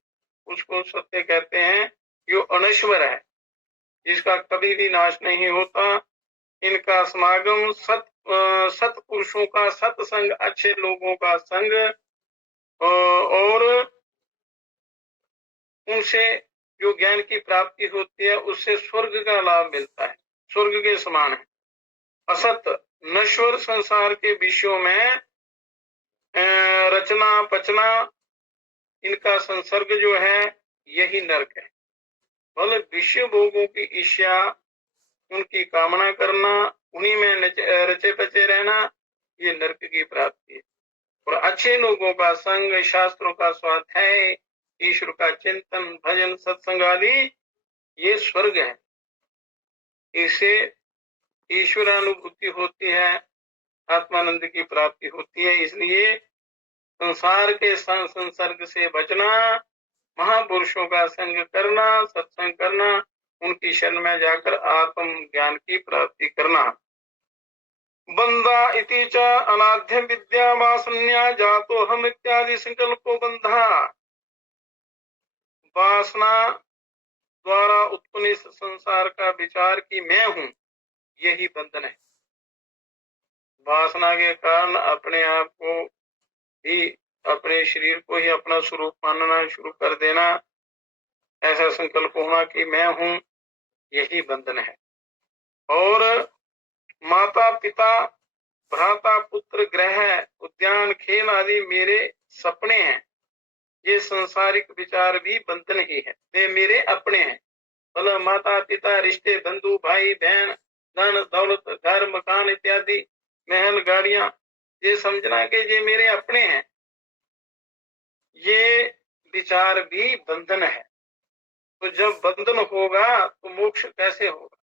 उसको सत्य कहते हैं, जो अनश्वर है, जिसका कभी भी नाश नहीं होता। इनका समागम, सत्पुरुषों का सत्संग, अच्छे लोगों का संग, और उनसे जो ज्ञान की प्राप्ति होती है, उससे स्वर्ग का लाभ मिलता है, स्वर्ग के समान है। असत नश्वर संसार के विषयों में रचना पचना, इनका संसर्ग जो है यही नरक है। मतलब विषय भोगों की इच्छा, उनकी कामना करना, उन्हीं में रचे पचे रहना, ये नरक की प्राप्ति है। और अच्छे लोगों का संग, शास्त्रों का स्वाध्याय, ईश्वर का चिंतन, भजन, सत्संग आदि, ये स्वर्ग है। इससे ईश्वरानुभूति होती है, आत्मानंद की प्राप्ति होती है। इसलिए संसार के संसर्ग से बचना, महापुरुषों का संग करना, सत्संग करना, उनकी शरण में जाकर आत्म ज्ञान की प्राप्ति करना। बंधा इति च अनाद्य विद्या वासन्या जातो हम इत्यादि संकल्पो बंधा। वासना द्वारा उत्पन्न इस संसार का विचार कि मैं हूं, यही बंधन है। वासना के कारण अपने आप को ही, अपने शरीर को ही अपना स्वरूप मानना शुरू कर देना, ऐसा संकल्प होना कि मैं हूं, यही बंधन है। और माता पिता, भ्राता पुत्र, ग्रह, उद्यान, खेल आदि मेरे सपने हैं, ये संसारिक विचार भी बंधन ही है, वे मेरे अपने हैं। मतलब माता पिता, रिश्ते, बंधु, भाई बहन, धन दौलत, घर मकान इत्यादि, महल गाड़ियां, ये समझना कि ये मेरे अपने हैं, ये विचार भी बंधन है। तो जब बंधन होगा तो मोक्ष कैसे होगा?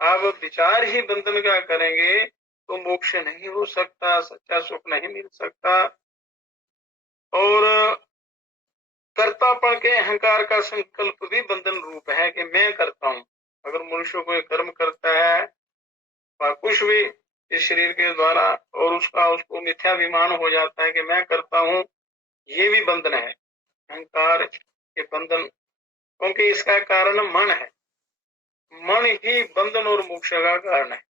आप विचार ही बंधन का करेंगे तो मोक्ष नहीं हो सकता, सच्चा सुख नहीं मिल सकता। और कर्तापन के अहंकार का संकल्प भी बंधन रूप है कि मैं करता हूं। अगर मनुष्य कोई कर्म करता है कुछ भी इस शरीर के द्वारा और उसको मिथ्याभिमान हो जाता है कि मैं करता हूं, ये भी बंधन है, अहंकार के बंधन, क्योंकि इसका कारण मन है। मन ही बंधन और मोक्ष का कारण है।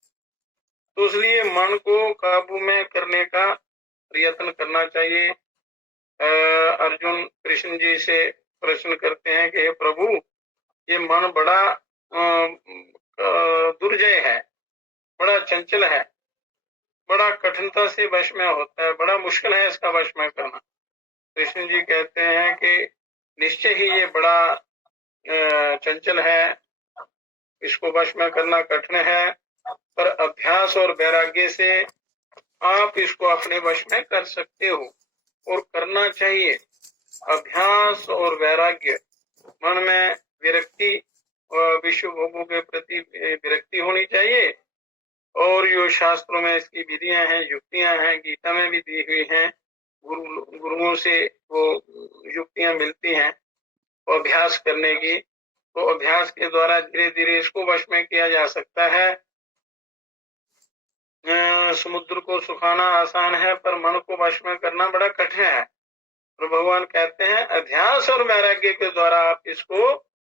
तो इसलिए मन को काबू में करने का प्रयत्न करना चाहिए। अर्जुन कृष्ण जी से प्रश्न करते हैं कि हे प्रभु, ये मन बड़ा दुर्जय है, बड़ा चंचल है, बड़ा कठिनता से वश में होता है, बड़ा मुश्किल है इसका वश में करना। कृष्ण जी कहते हैं कि निश्चय ही ये बड़ा चंचल है, इसको वश में करना कठिन है, पर अभ्यास और वैराग्य से आप इसको अपने वश में कर सकते हो और करना चाहिए। अभ्यास और वैराग्य, मन में विरक्ति और विश्व भोगों के प्रति विरक्ति होनी चाहिए। और जो शास्त्रों में इसकी विधियां हैं, युक्तियां हैं, गीता में भी दी हुई हैं, गुरुओं से वो युक्तियां मिलती हैं और अभ्यास करने की। तो अभ्यास के द्वारा धीरे धीरे इसको वश में किया जा सकता है। समुद्र को सुखाना आसान है, पर मन को वश में करना बड़ा कठिन है। तो भगवान कहते हैं अभ्यास और वैराग्य के द्वारा आप इसको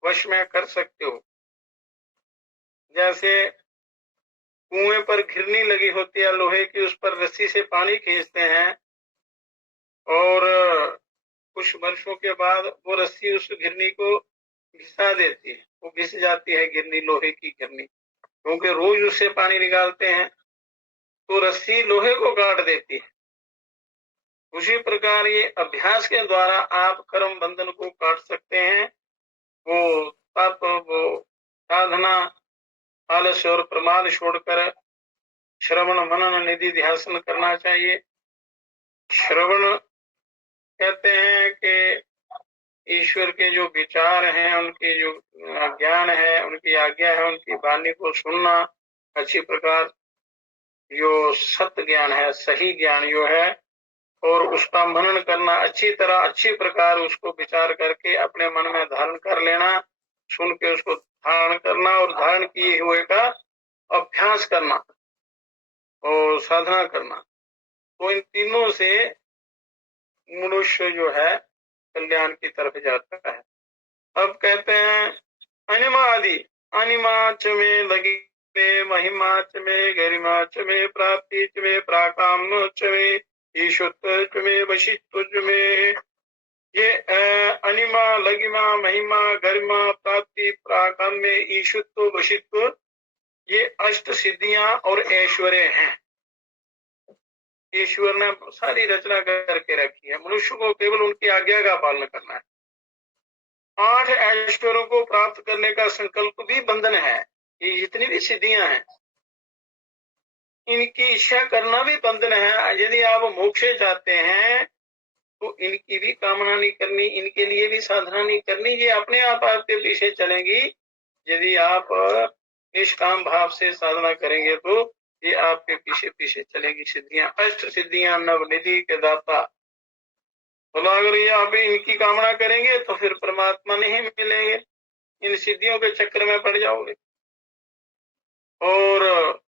वश में कर सकते हो। जैसे कुएं पर घिरनी लगी होती है लोहे की, उस पर रस्सी से पानी खींचते हैं और कुछ वर्षों के बाद वो रस्सी उस घिरनी को घिसा देती है, वो घिस जाती है घिरनी, लोहे की घिरनी, क्योंकि रोज उससे पानी निकालते हैं, तो रस्सी लोहे को काट देती है। उसी प्रकार ये अभ्यास के द्वारा आप कर्म बंधन को काट सकते हैं। वो तप, वो साधना, आलस्य और प्रमाद छोड़कर श्रवण मनन निधि ध्यान करना चाहिए। श्रवण कहते हैं कि ईश्वर के जो विचार हैं, उनकी जो ज्ञान है, उनकी आज्ञा है, उनकी वाणी को सुनना अच्छी प्रकार, जो सत्य ज्ञान है, सही ज्ञान जो है, और उसका मनन करना अच्छी तरह, अच्छी प्रकार उसको विचार करके अपने मन में धारण कर लेना, सुन के उसको धारण करना और धारण किए हुए का अभ्यास करना और साधना करना। तो इन तीनों से मनुष्य जो है कल्याण की तरफ जाता है। अब कहते हैं अनिमा आदि, अनिमा च में लगी में, महिमा च में, गरिमा च में, प्राप्ति च में, प्राकाम च में, ईशुत्व च में, वशित्व च में। ये अनिमा, लगिमा, महिमा, गरिमा, प्राप्ति, प्राकाम्य, ईशुत्व, वशित्व, ये अष्ट सिद्धियां और ऐश्वर्य हैं। ईश्वर ने सारी रचना करके रखी है, मनुष्य को केवल उनकी आज्ञा का पालन करना है। 8 ऐश्वर्यों को प्राप्त करने का संकल्प भी बंधन है। ये जितनी भी सिद्धियां हैं, इनकी इच्छा करना भी बंधन है। यदि आप मोक्ष चाहते हैं तो इनकी भी कामना नहीं करनी, इनके लिए भी साधना नहीं करनी, ये अपने आप आपके पीछे चलेंगी। यदि आप निष्काम भाव से साधना करेंगे तो ये आपके पीछे पीछे चलेगी सिद्धियां, अष्ट सिद्धियां, नवनिधि के दाता। तो अगर ये आप इनकी कामना करेंगे तो फिर परमात्मा नहीं मिलेंगे, इन सिद्धियों के चक्कर में पड़ जाओगे और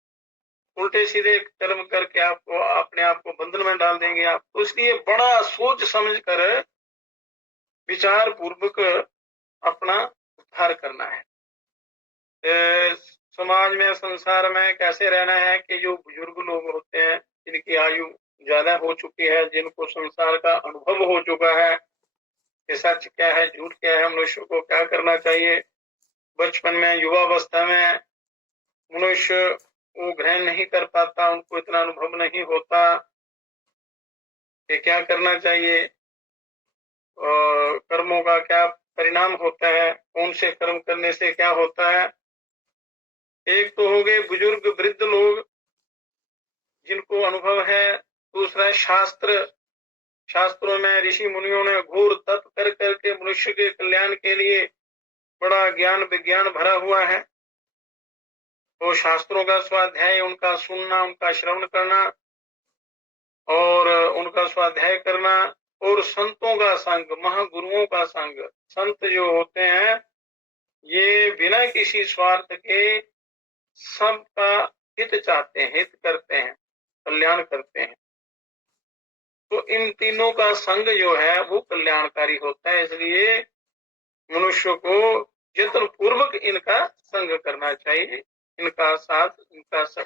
उल्टे सीधे कर्म करके आपको अपने आप को बंधन में डाल देंगे आप। तो इसलिए बड़ा सोच समझ कर विचार पूर्वक अपना उद्धार करना है। समाज में, संसार में कैसे रहना है कि जो बुजुर्ग लोग होते हैं, जिनकी आयु ज्यादा हो चुकी है, जिनको संसार का अनुभव हो चुका है कि सच क्या है, झूठ क्या है, मनुष्य को क्या करना चाहिए। बचपन में, युवावस्था में मनुष्य वो ग्रहण नहीं कर पाता, उनको इतना अनुभव नहीं होता कि क्या करना चाहिए। कर्मों का क्या परिणाम होता है, कौन से कर्म करने से क्या होता है। एक तो हो गए बुजुर्ग वृद्ध लोग जिनको अनुभव है, दूसरा शास्त्रों में ऋषि मुनियों ने घोर तप कर करके मनुष्य के कल्याण के लिए बड़ा ज्ञान विज्ञान भरा हुआ है। तो शास्त्रों का स्वाध्याय, उनका सुनना, उनका श्रवण करना और उनका स्वाध्याय करना, और संतों का संग, महागुरुओं का संग। संत जो होते हैं ये बिना किसी स्वार्थ के सबका हित चाहते हैं, हित करते हैं, कल्याण करते हैं। तो इन तीनों का संग जो है वो कल्याणकारी होता है। इसलिए मनुष्य को यत्न पूर्वक इनका संग करना चाहिए, इनका साथ,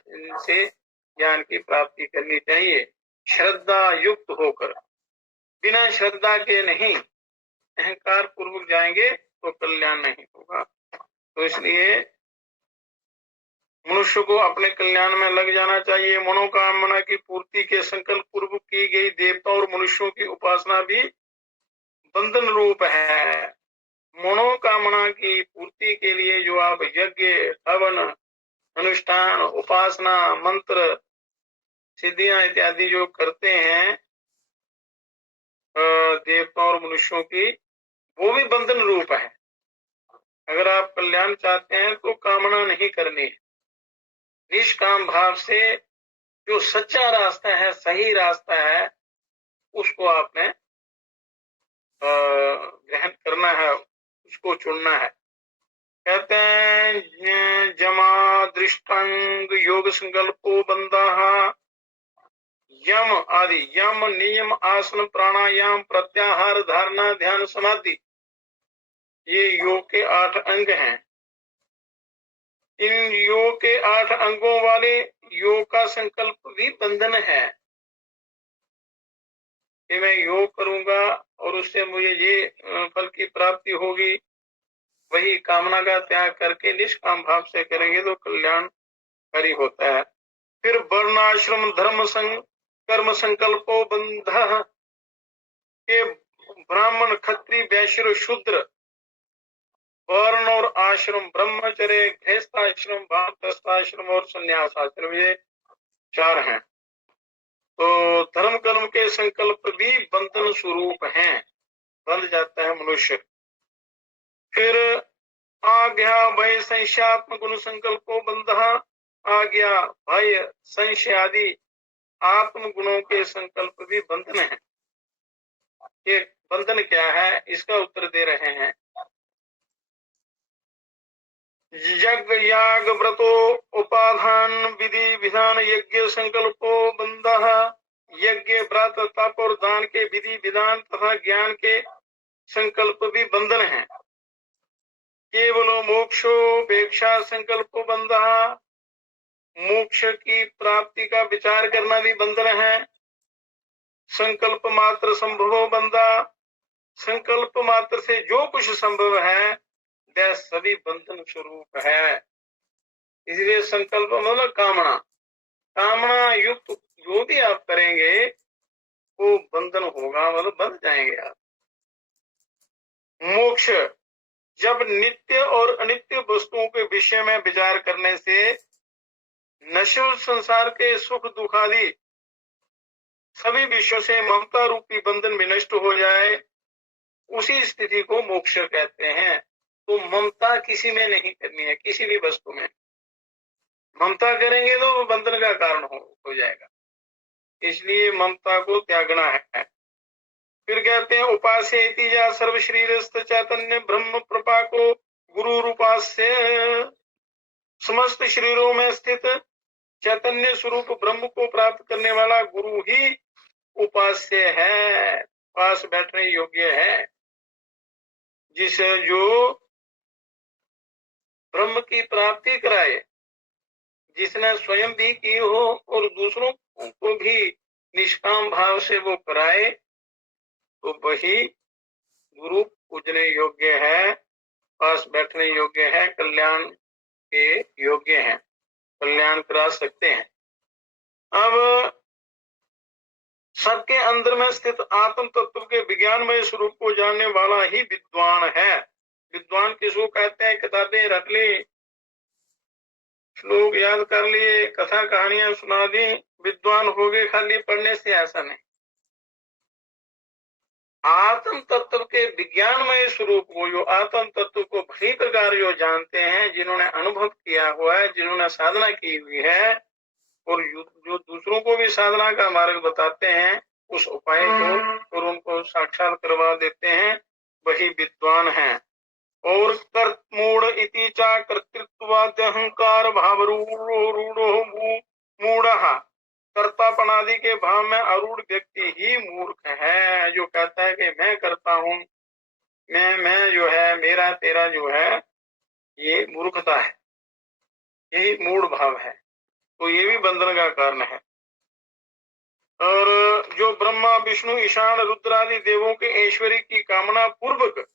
इनसे ज्ञान की प्राप्ति करनी चाहिए, श्रद्धा युक्त होकर। बिना श्रद्धा के नहीं, अहंकार पूर्वक जाएंगे तो कल्याण नहीं होगा। तो इसलिए मनुष्य को अपने कल्याण में लग जाना चाहिए। मनोकामना की पूर्ति के संकल्प पूर्वक की गई देवता और मनुष्यों की उपासना भी बंधन रूप है। मनोकामना की पूर्ति के लिए जो आप यज्ञ, हवन, अनुष्ठान, उपासना, मंत्र, सिद्धियां इत्यादि जो करते हैं देवता और मनुष्यों की, वो भी बंधन रूप है। अगर आप कल्याण चाहते हैं तो कामना नहीं करनी है। निष्काम भाव से जो सच्चा रास्ता है, सही रास्ता है, उसको आपने ग्रहण करना है, उसको चुनना है। कहते हैं जमा दृष्टांग योग संकल्पो बंधा, यम आदि, यम नियम आसन प्राणायाम प्रत्याहार धारणा ध्यान समाधि, ये योग के 8 अंग हैं। इन योग के 8 अंगों वाले योग का संकल्प भी बंधन है कि मैं योग करूंगा और उससे मुझे ये फल की प्राप्ति होगी। वही कामना का त्याग करके निष्काम भाव से करेंगे तो कल्याणकारी होता है। फिर वर्णाश्रम धर्म कर्म संकल्पो बंध के ब्राह्मण, क्षत्रिय, वैश्य, शूद्र वर्ण और आश्रम, ब्रह्मचर्य, गृहस्थाश्रम, वानप्रस्थाश्रम और संन्यासाश्रम, ये 4 हैं। तो धर्म कर्म के संकल्प भी बंधन स्वरूप हैं, बंध जाता है मनुष्य। फिर आज्ञा भय संशयात्मक गुण संकल्पो बंध, आज्ञा भय संशय आदि आत्म गुणों के संकल्प भी बंधन है। ये बंधन क्या है, इसका उत्तर दे रहे हैं। यज्ञ याग व्रतो उपाधान विधि विधान यज्ञ संकल्पो बंध, यज्ञ व्रत तप और दान के विधि विधान तथा ज्ञान के संकल्प भी बंधन है। केवल मोक्षोपेक्षा संकल्पो बंध, मोक्ष की प्राप्ति का विचार करना भी बंधन है। संकल्प मात्र संभवो बंधा, संकल्प मात्र से जो कुछ संभव है वह सभी बंधन स्वरूप है। इसलिए संकल्प मतलब कामना, कामना युक्त जो भी आप करेंगे वो बंधन होगा, मतलब बंध जाएंगे आप। मोक्ष, जब नित्य और अनित्य वस्तुओं के विषय में विचार करने से नश्वर संसार के सुख दुख आदि सभी विषयों से ममता रूपी बंधन विनष्ट हो जाए, उसी स्थिति को मोक्ष कहते हैं। तो ममता किसी में नहीं करनी है, किसी भी वस्तु में। ममता करेंगे तो वो बंधन का कारण हो जाएगा, इसलिए ममता को त्यागना है। फिर कहते हैं उपास्य या सर्व शरीरस्थ चैतन्य ब्रह्म प्रपा को गुरु रूपास्य, समस्त शरीरों में स्थित चैतन्य स्वरूप ब्रह्म को प्राप्त करने वाला गुरु ही उपास्य है, पास बैठने योग्य है। जिसे जो ब्रह्म की प्राप्ति कराए, जिसने स्वयं भी की हो और दूसरों को भी निष्काम भाव से वो कराए, तो वही गुरु पूजने योग्य है, पास बैठने योग्य है, कल्याण के योग्य हैं, कल्याण करा सकते हैं। अब सबके अंदर में स्थित आत्म तत्व के विज्ञानमय स्वरूप को जानने वाला ही विद्वान है। विद्वान किसको कहते हैं? किताबें रट ली, श्लोक याद कर लिए, कथा कहानियां सुना दी, विद्वान हो गए खाली पढ़ने से, ऐसा नहीं। आत्म तत्व के विज्ञानमय स्वरूप को, जो आत्म तत्व को भली प्रकार जो जानते हैं, जिन्होंने अनुभव किया हुआ है, जिन्होंने साधना की हुई है और जो दूसरों को भी साधना का मार्ग बताते हैं, उस उपाय को और उनको साक्षात करवा देते हैं, वही विद्वान है। और कर्मूढ़ इति च कर्तृत्वाद अहंकार भाव रूढ़ो मूढ़ः, कर्तापनादि के भाव में अरूढ़ व्यक्ति ही मूर्ख है। जो कहता है कि मैं करता हूँ, मैं जो है, मेरा तेरा जो है, ये मूर्खता है, यही मूढ़ भाव है। तो ये भी बंधन का कारण है। और जो ब्रह्मा विष्णु ईशान रुद्र आदि देवों के ऐश्वर्य की कामना पूर्वक,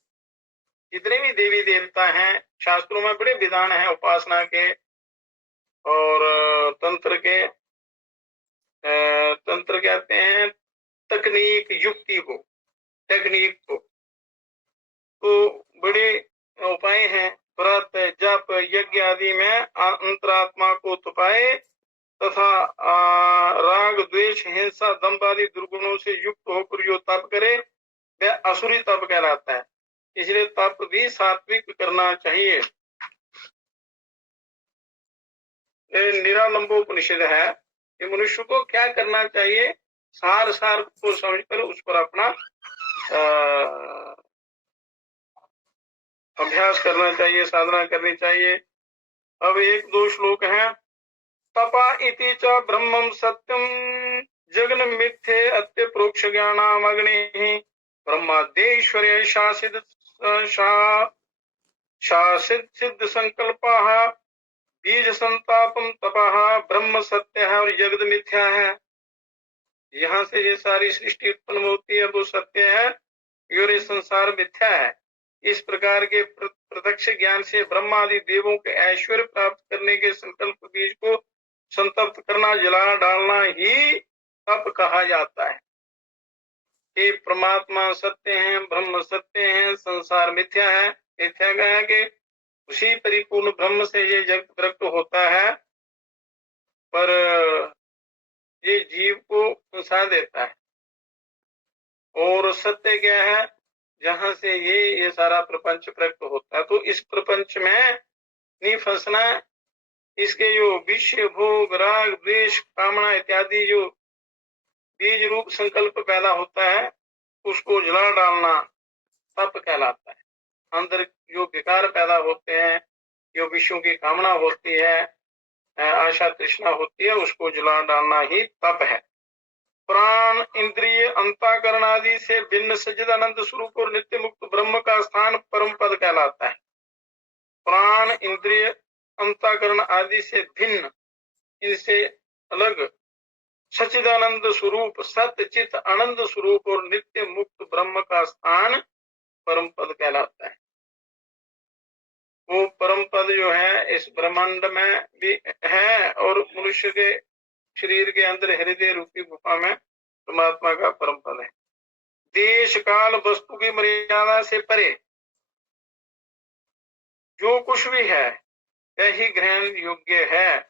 जितने भी देवी देवता हैं, शास्त्रों में बड़े विधान हैं उपासना के और तंत्र के, तंत्र कहते हैं तकनीक, युक्ति को, टेक्निक को, तो बड़े उपाय हैं। व्रत जप यज्ञ आदि में अंतरात्मा को तपाए तथा राग द्वेष हिंसा दंभ आदि दुर्गुणों से युक्त होकर जो तप करे वह असुरी तप कहलाता है। इसलिए तप भी सात्विक करना चाहिए। निरालंबोपनिषद है कि मनुष्य को क्या करना चाहिए, सार सार को समझकर उस पर अपना अभ्यास करना चाहिए, साधना करनी चाहिए। अब एक दो श्लोक हैं। तपा इति च ब्रह्मं सत्यं जगन मिथ्ये अत्य प्रोक्ष ज्ञानाम अग्नि ब्रह्माद्यैश्वर्य शासित सिद्ध संकल्पः बीज संतापम तपः ब्रह्म सत्य है और जगत मिथ्या है। यहाँ से ये सारी सृष्टि उत्पन्न होती है वो सत्य है और ये संसार मिथ्या है। इस प्रकार के प्रत्यक्ष ज्ञान से ब्रह्मा आदि देवों के ऐश्वर्य प्राप्त करने के संकल्प बीज को संतप्त करना, जला डालना ही तप कहा जाता है। कि परमात्मा सत्य है, ब्रह्म सत्य है, संसार मिथ्या है। मिथ्या का है कि उसी परिपूर्ण ब्रह्म से ये जगत प्रकट होता है, पर ये जीव को फंसा देता है। और सत्य क्या है? जहां से ये सारा प्रपंच प्रकट होता है। तो इस प्रपंच में नहीं फंसना। इसके जो विषय भोग राग द्वेष कामना इत्यादि जो बीज रूप संकल्प पैदा होता है, उसको जला डालना तप कहलाता है। अंदर जो विकार पैदा होते हैं, जो विषयों की कामना होती है, आशा तृष्णा होती है, उसको जला डालना ही तप है। प्राण इंद्रिय अंतःकरण आदि से भिन्न सच्चिदानंद स्वरूप और नित्य मुक्त ब्रह्म का स्थान परम पद कहलाता है। प्राण इंद्रिय अंतःकरण आदि से भिन्न, इनसे अलग सच्चिदानंद स्वरूप सत्य चित आनंद स्वरूप और नित्य मुक्त ब्रह्म का स्थान परम पद कहलाता है। वो परम पद जो है इस ब्रह्मांड में भी है और मनुष्य के शरीर के अंदर हृदय रूपी गुफा में परमात्मा का परम पद है। देश काल वस्तु की मर्यादा से परे जो कुछ भी है वही ग्रहण योग्य है।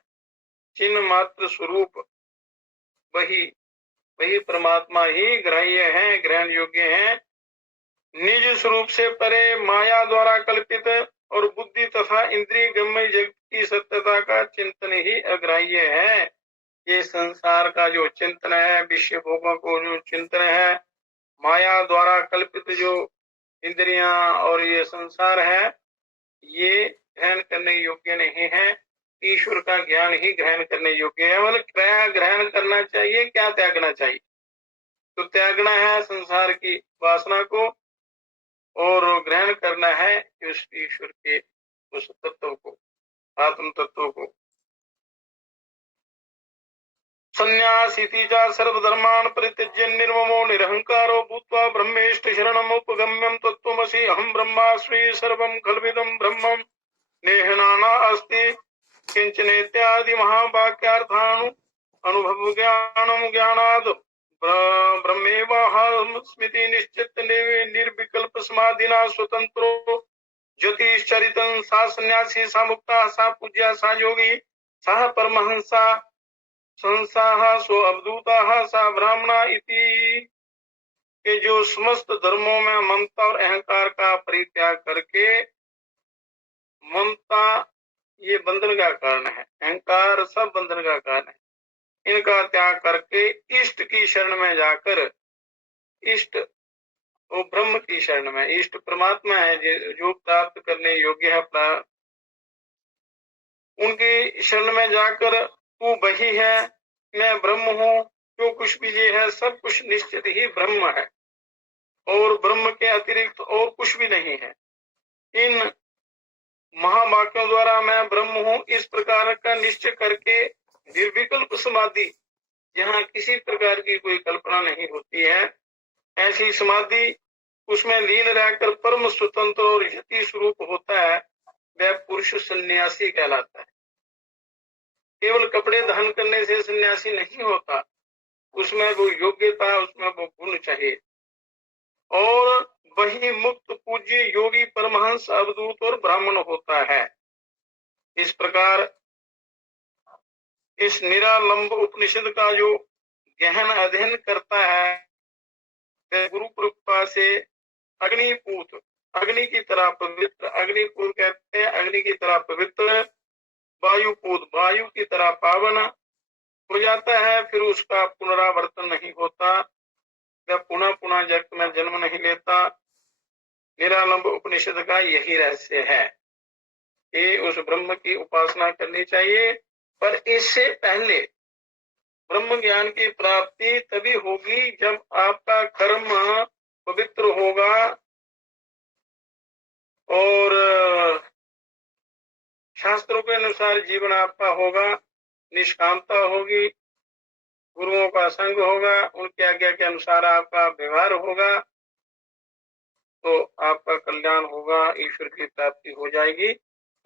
चिन्ह मात्र स्वरूप वही परमात्मा ही ग्राह्य है, ग्रहण योग्य है। निज स्वरूप से परे माया द्वारा कल्पित और बुद्धि तथा इंद्रिय गम्य जगत की सत्यता का चिंतन ही अग्राह्य है। ये संसार का जो चिंतन है, विषय भोगों को जो चिंतन है, माया द्वारा कल्पित जो इंद्रियां और ये संसार है, ये ग्रहण करने योग्य नहीं है। ईश्वर का ज्ञान ही ग्रहण करने योग्य है। मतलब क्या ग्रहण करना चाहिए, क्या त्यागना चाहिए? तो त्यागना है संसार की वासना को और ग्रहण करना है उस ईश्वर के उस तत्व को, आत्म तत्व को। संन्यासीति च सर्वधर्मान् परित्यज्य निर्ममो निरहंकारो भूत्वा ब्रह्मेष्ठ शरणम् उपगम्यं तत्त्वमसि अहं ब्रह्मास्मि सर्वं खल्विदं ब्रह्मं नेह नाना अस्ति किंचनेत्यादि महावाक्यार्थानु अनुभव ज्ञानम ज्ञानाद ब्रह्मेवाहम् स्मृति निश्चित निर्विकल्प समाधिना स्वतंत्रो ज्योतिश्चरितं सा सन्यासी सा मुक्ता सा पूज्या सा योगी सा परमहंसा संसाहा सो अवधूता सा ब्राह्मणा इति के जो समस्त धर्मों में ममता और अहंकार का परित्याग करके, ममता ये बंधन का कारण है, अहंकार सब बंधन का कारण है, इनका त्याग करके इष्ट की शरण में जाकर, इष्ट वो ब्रह्म की शरण में, इष्ट परमात्मा है जो प्राप्त करने योग्य है, उनकी शरण में जाकर तू वही है, मैं ब्रह्म हूँ, जो कुछ भी ये है सब कुछ निश्चित ही ब्रह्म है और ब्रह्म के अतिरिक्त और कुछ भी नहीं है। इन महावाक्यों द्वारा मैं ब्रह्म हूँ इस प्रकार का निश्चय करके निर्विकल्प समाधि, जहाँ किसी प्रकार की कोई कल्पना नहीं होती है, ऐसी समाधि उसमें लीन रहकर परम स्वतंत्र और यति स्वरूप होता है, वह पुरुष सन्यासी कहलाता है। केवल कपड़े धारण करने से सन्यासी नहीं होता, उसमें वो योग्यता, उसमें वो गुण चाहिए। और वही मुक्त पूज्य योगी परमहंस अवधूत और ब्राह्मण होता है। इस प्रकार इस निरालंब उपनिषद का जो गहन अध्ययन करता है, वह गुरु कृपा से अग्निपूत, अग्नि की तरह पवित्र, अग्निपूत कहते हैं अग्नि की तरह पवित्र, वायुपूत वायु की तरह पावन हो जाता है, फिर उसका पुनरावर्तन नहीं होता, वह पुनः पुनः जगत में जन्म नहीं लेता। निरालंब उपनिषद का यही रहस्य है कि उस ब्रह्म की उपासना करनी चाहिए, पर इससे पहले ब्रह्म ज्ञान की प्राप्ति तभी होगी जब आपका कर्म पवित्र होगा और शास्त्रों के अनुसार जीवन आपका होगा, निष्कामता होगी, गुरुओं का संग होगा, उनकी आज्ञा के अनुसार आपका व्यवहार होगा, तो आपका कल्याण होगा, ईश्वर की प्राप्ति हो जाएगी।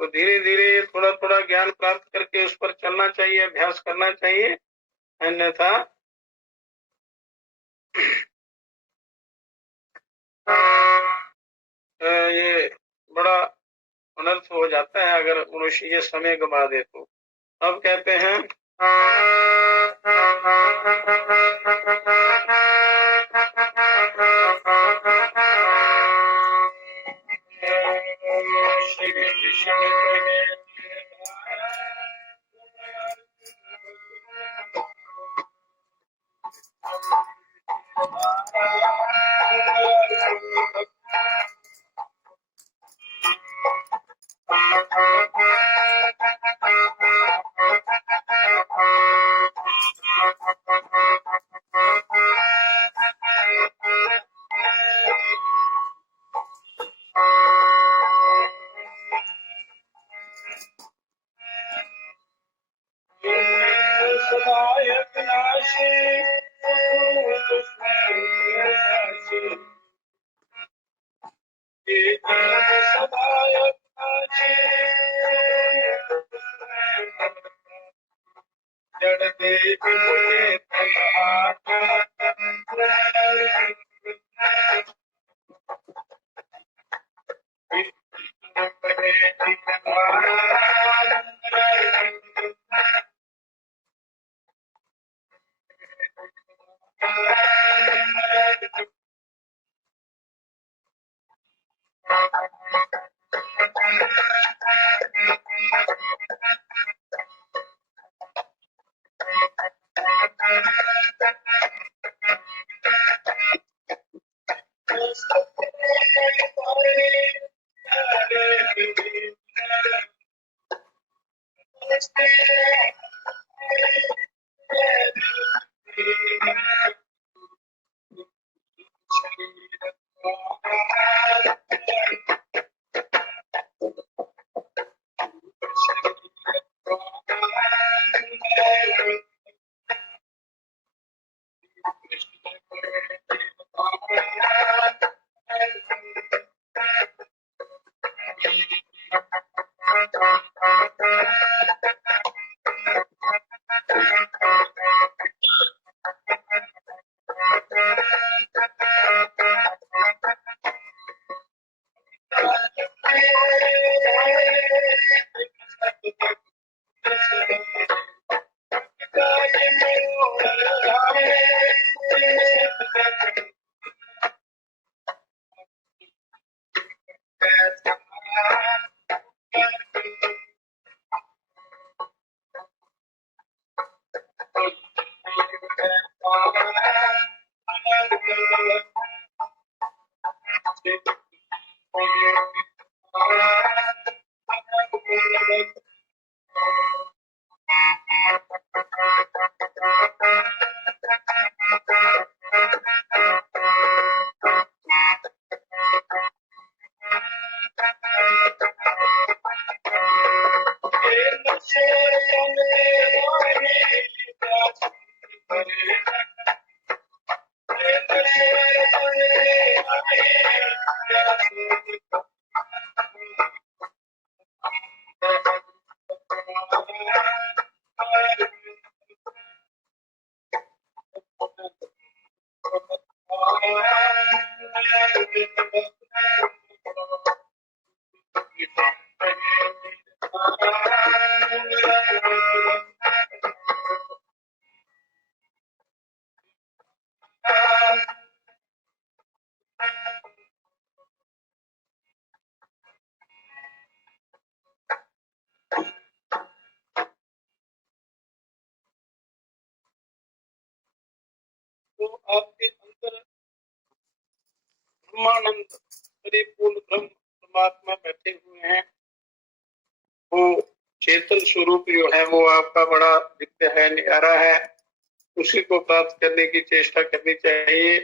तो धीरे धीरे थोड़ा थोड़ा ज्ञान प्राप्त करके उस पर चलना चाहिए, अभ्यास करना चाहिए, अन्यथा ये बड़ा अनर्थ हो जाता है अगर मनुष्य ये समय गवा दे तो। अब कहते हैं तो आपके अंदर ब्रह्मानंद परिपूर्ण ब्रह्म परमात्मा बैठे हुए हैं। वो चेतन स्वरूप जो है वो आपका बड़ा दिव्य है, न्यारा है। उसी को प्राप्त करने की चेष्टा करनी चाहिए।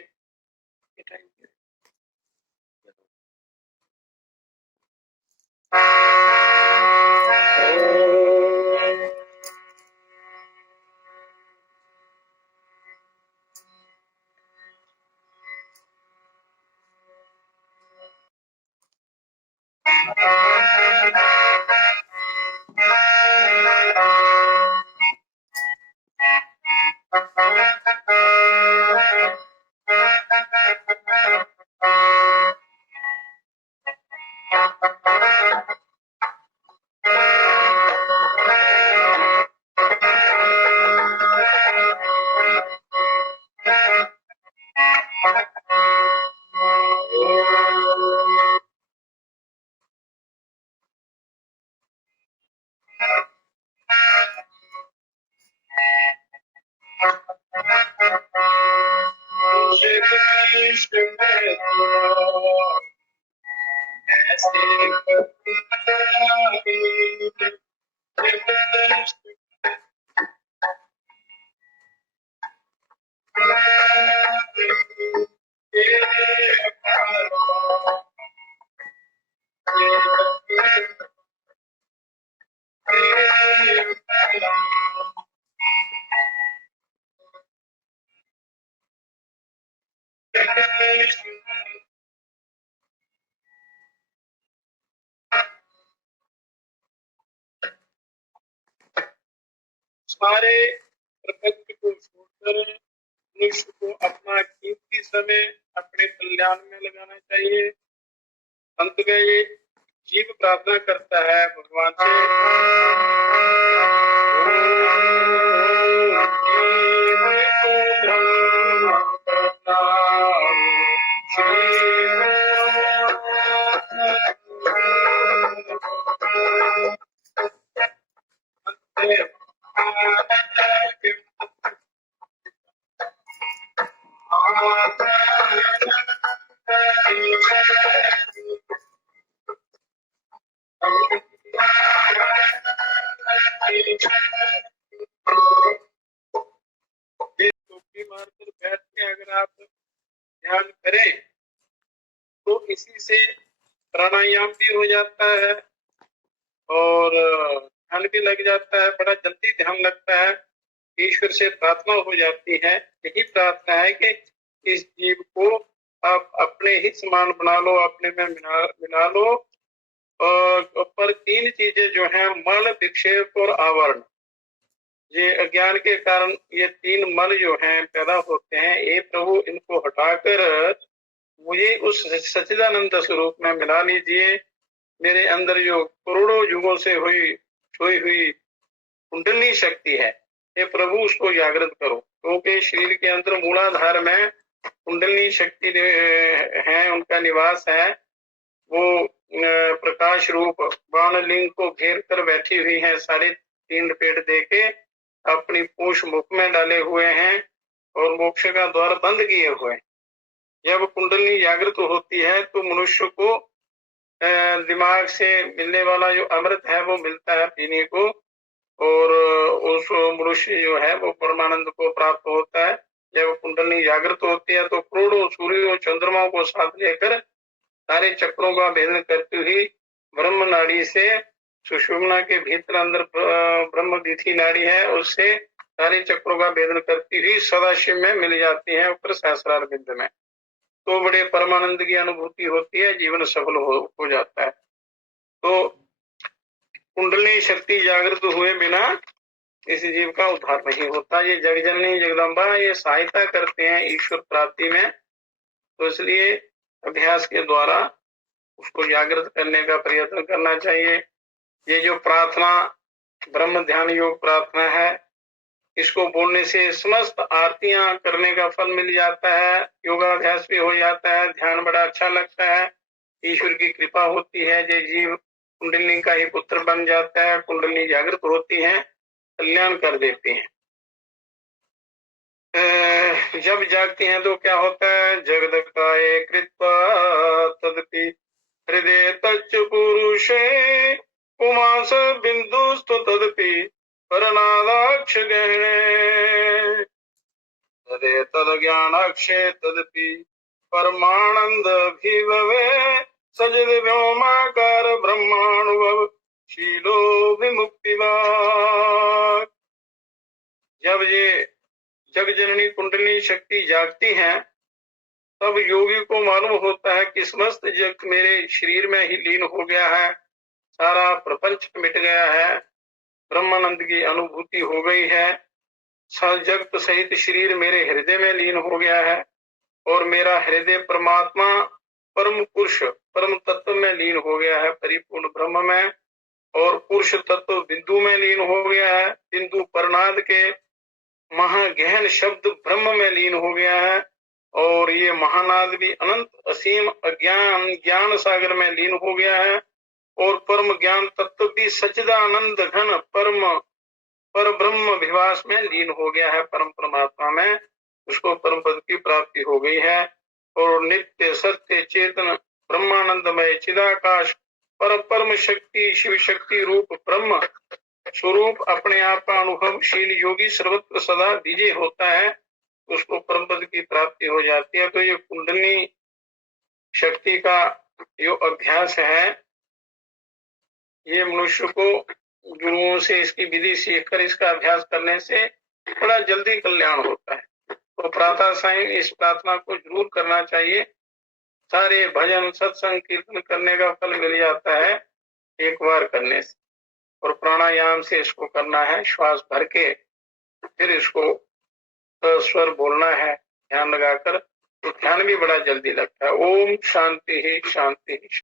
सारे प्रपंच को छोड़कर मनुष्य को अपना कीमती समय अपने कल्याण में लगाना चाहिए। अंत में ये जीव प्रार्थना करता है भगवान से, टोपी मारकर बैठ के अगर आप ध्यान करें तो इसी से प्राणायाम भी हो जाता है और ध्यान भी लग जाता है, बड़ा जल्दी ध्यान लगता है, ईश्वर से प्रार्थना हो जाती है। यही प्रार्थना है कि इस जीव को आप अपने ही समान बना लो, अपने में मिला लो। और पर तीन चीजें जो हैं, मल, विक्षेप और आवरण, ये अज्ञान के कारण ये तीन मल जो हैं पैदा होते हैं। ये प्रभु इनको हटाकर मुझे उस सच्चिदानंद स्वरूप में मिला लीजिए। मेरे अंदर जो करोड़ों युगों से सोई हुई कुंडली शक्ति है, ये प्रभु उसको जागृत करो, क्योंकि शरीर के अंदर मूलाधार में कुंडली शक्ति है, उनका निवास है। वो प्रकाश रूप बाणलिंग को घेर कर बैठी हुई है, 3.5 पेड़ देके अपनी पूंछ मुख में डाले हुए हैं और मोक्ष का द्वार बंद किए हुए हैं। जब कुंडली जागृत होती है तो मनुष्य को दिमाग से मिलने वाला जो अमृत है वो मिलता है पीने को, और उस मनुष्य जो है वो परमानंद को प्राप्त होता है। जब कुंडली जागृत होती है तो करोड़ों सूर्यों चंद्रमाओं को साथ लेकर सारे चक्रों का भेदन करती हुई ब्रह्म नाड़ी से सुषुम्ना के भीतर अंदर ब्रह्म विधि नाड़ी है, उससे सारे चक्रों का भेदन करती हुई सदाशिव में मिल जाती है, ऊपर सहस्रार बिंद में। तो बड़े परमानंद की अनुभूति होती है, जीवन सफल हो जाता है। तो कुंडली शक्ति जागृत हुए बिना इस जीव का उद्धार नहीं होता। ये जगजननी जगदम्बा ये सहायता करते हैं ईश्वर प्राप्ति में, तो इसलिए अभ्यास के द्वारा उसको जागृत करने का प्रयत्न करना चाहिए। ये जो प्रार्थना ब्रह्म ध्यान योग प्रार्थना है, इसको बोलने से समस्त आरतियां करने का फल मिल जाता है, योगाभ्यास भी हो जाता है, ध्यान बड़ा अच्छा लगता है, ईश्वर की कृपा होती है, जय जीव कुंडलिनी का ही पुत्र बन जाता है, कुंडलिनी जागृत होती है, कल्याण कर देती हैं। जब जागती हैं तो क्या होता है, जगदकाये कृत्वा तदपि हृदय तच्च पुरुषे पुमांस बिंदुस्तु तदपि परनादाक्ष गहने तदे तद ज्ञानाक्षे तदपि परमानंद भीभवे सजद व्योमाकार ब्रह्मानुभव शीलो विमुक्तिवाग। जब ये जगजननी कुंडली शक्ति जागती है, तब योगी को मालूम होता है कि समस्त जग मेरे शरीर में ही लीन हो गया है, सारा प्रपंच मिट गया है, ब्रह्मानंद की अनुभूति हो गई है, जगत सहित शरीर मेरे हृदय में लीन हो गया है, और मेरा हृदय परमात्मा परम पुरुष परम तत्व में लीन हो गया है, परिपूर्ण ब्रह्म में, और पुरुष तत्व बिंदु में लीन हो गया है, बिंदु परनाद के महागहन शब्द ब्रह्म में लीन हो गया है, और ये महानाद भी अनंत असीम अज्ञान ज्ञान सागर में लीन हो गया है, और परम ज्ञान तत्व भी सच्चिदानंद घन पर ब्रह्म विभास में लीन हो गया है, परम परमात्मा में, उसको परम पद की प्राप्ति हो गई है। और नित्य सत्य चेतन ब्रह्मानंदमय चिदाकाश परम शक्ति शिव शक्ति रूप ब्रह्म स्वरूप अपने आप का अनुभवशील योगी सर्वत्र सदा विजय होता है, उसको परम पद की प्राप्ति हो जाती है। तो ये कुंडली शक्ति का जो अभ्यास है, ये मनुष्य को गुरुओं से इसकी विधि सीखकर इसका अभ्यास करने से बड़ा जल्दी कल्याण होता है। तो प्रातः सायं इस प्रार्थना को जरूर करना चाहिए। सारे भजन सत्संग कीर्तन करने का फल मिल जाता है एक बार करने से। और प्राणायाम से इसको करना है, श्वास भर के फिर इसको स्वर बोलना है ध्यान लगाकर, तो ध्यान भी बड़ा जल्दी लगता है। ओम शांति ही शांति ही।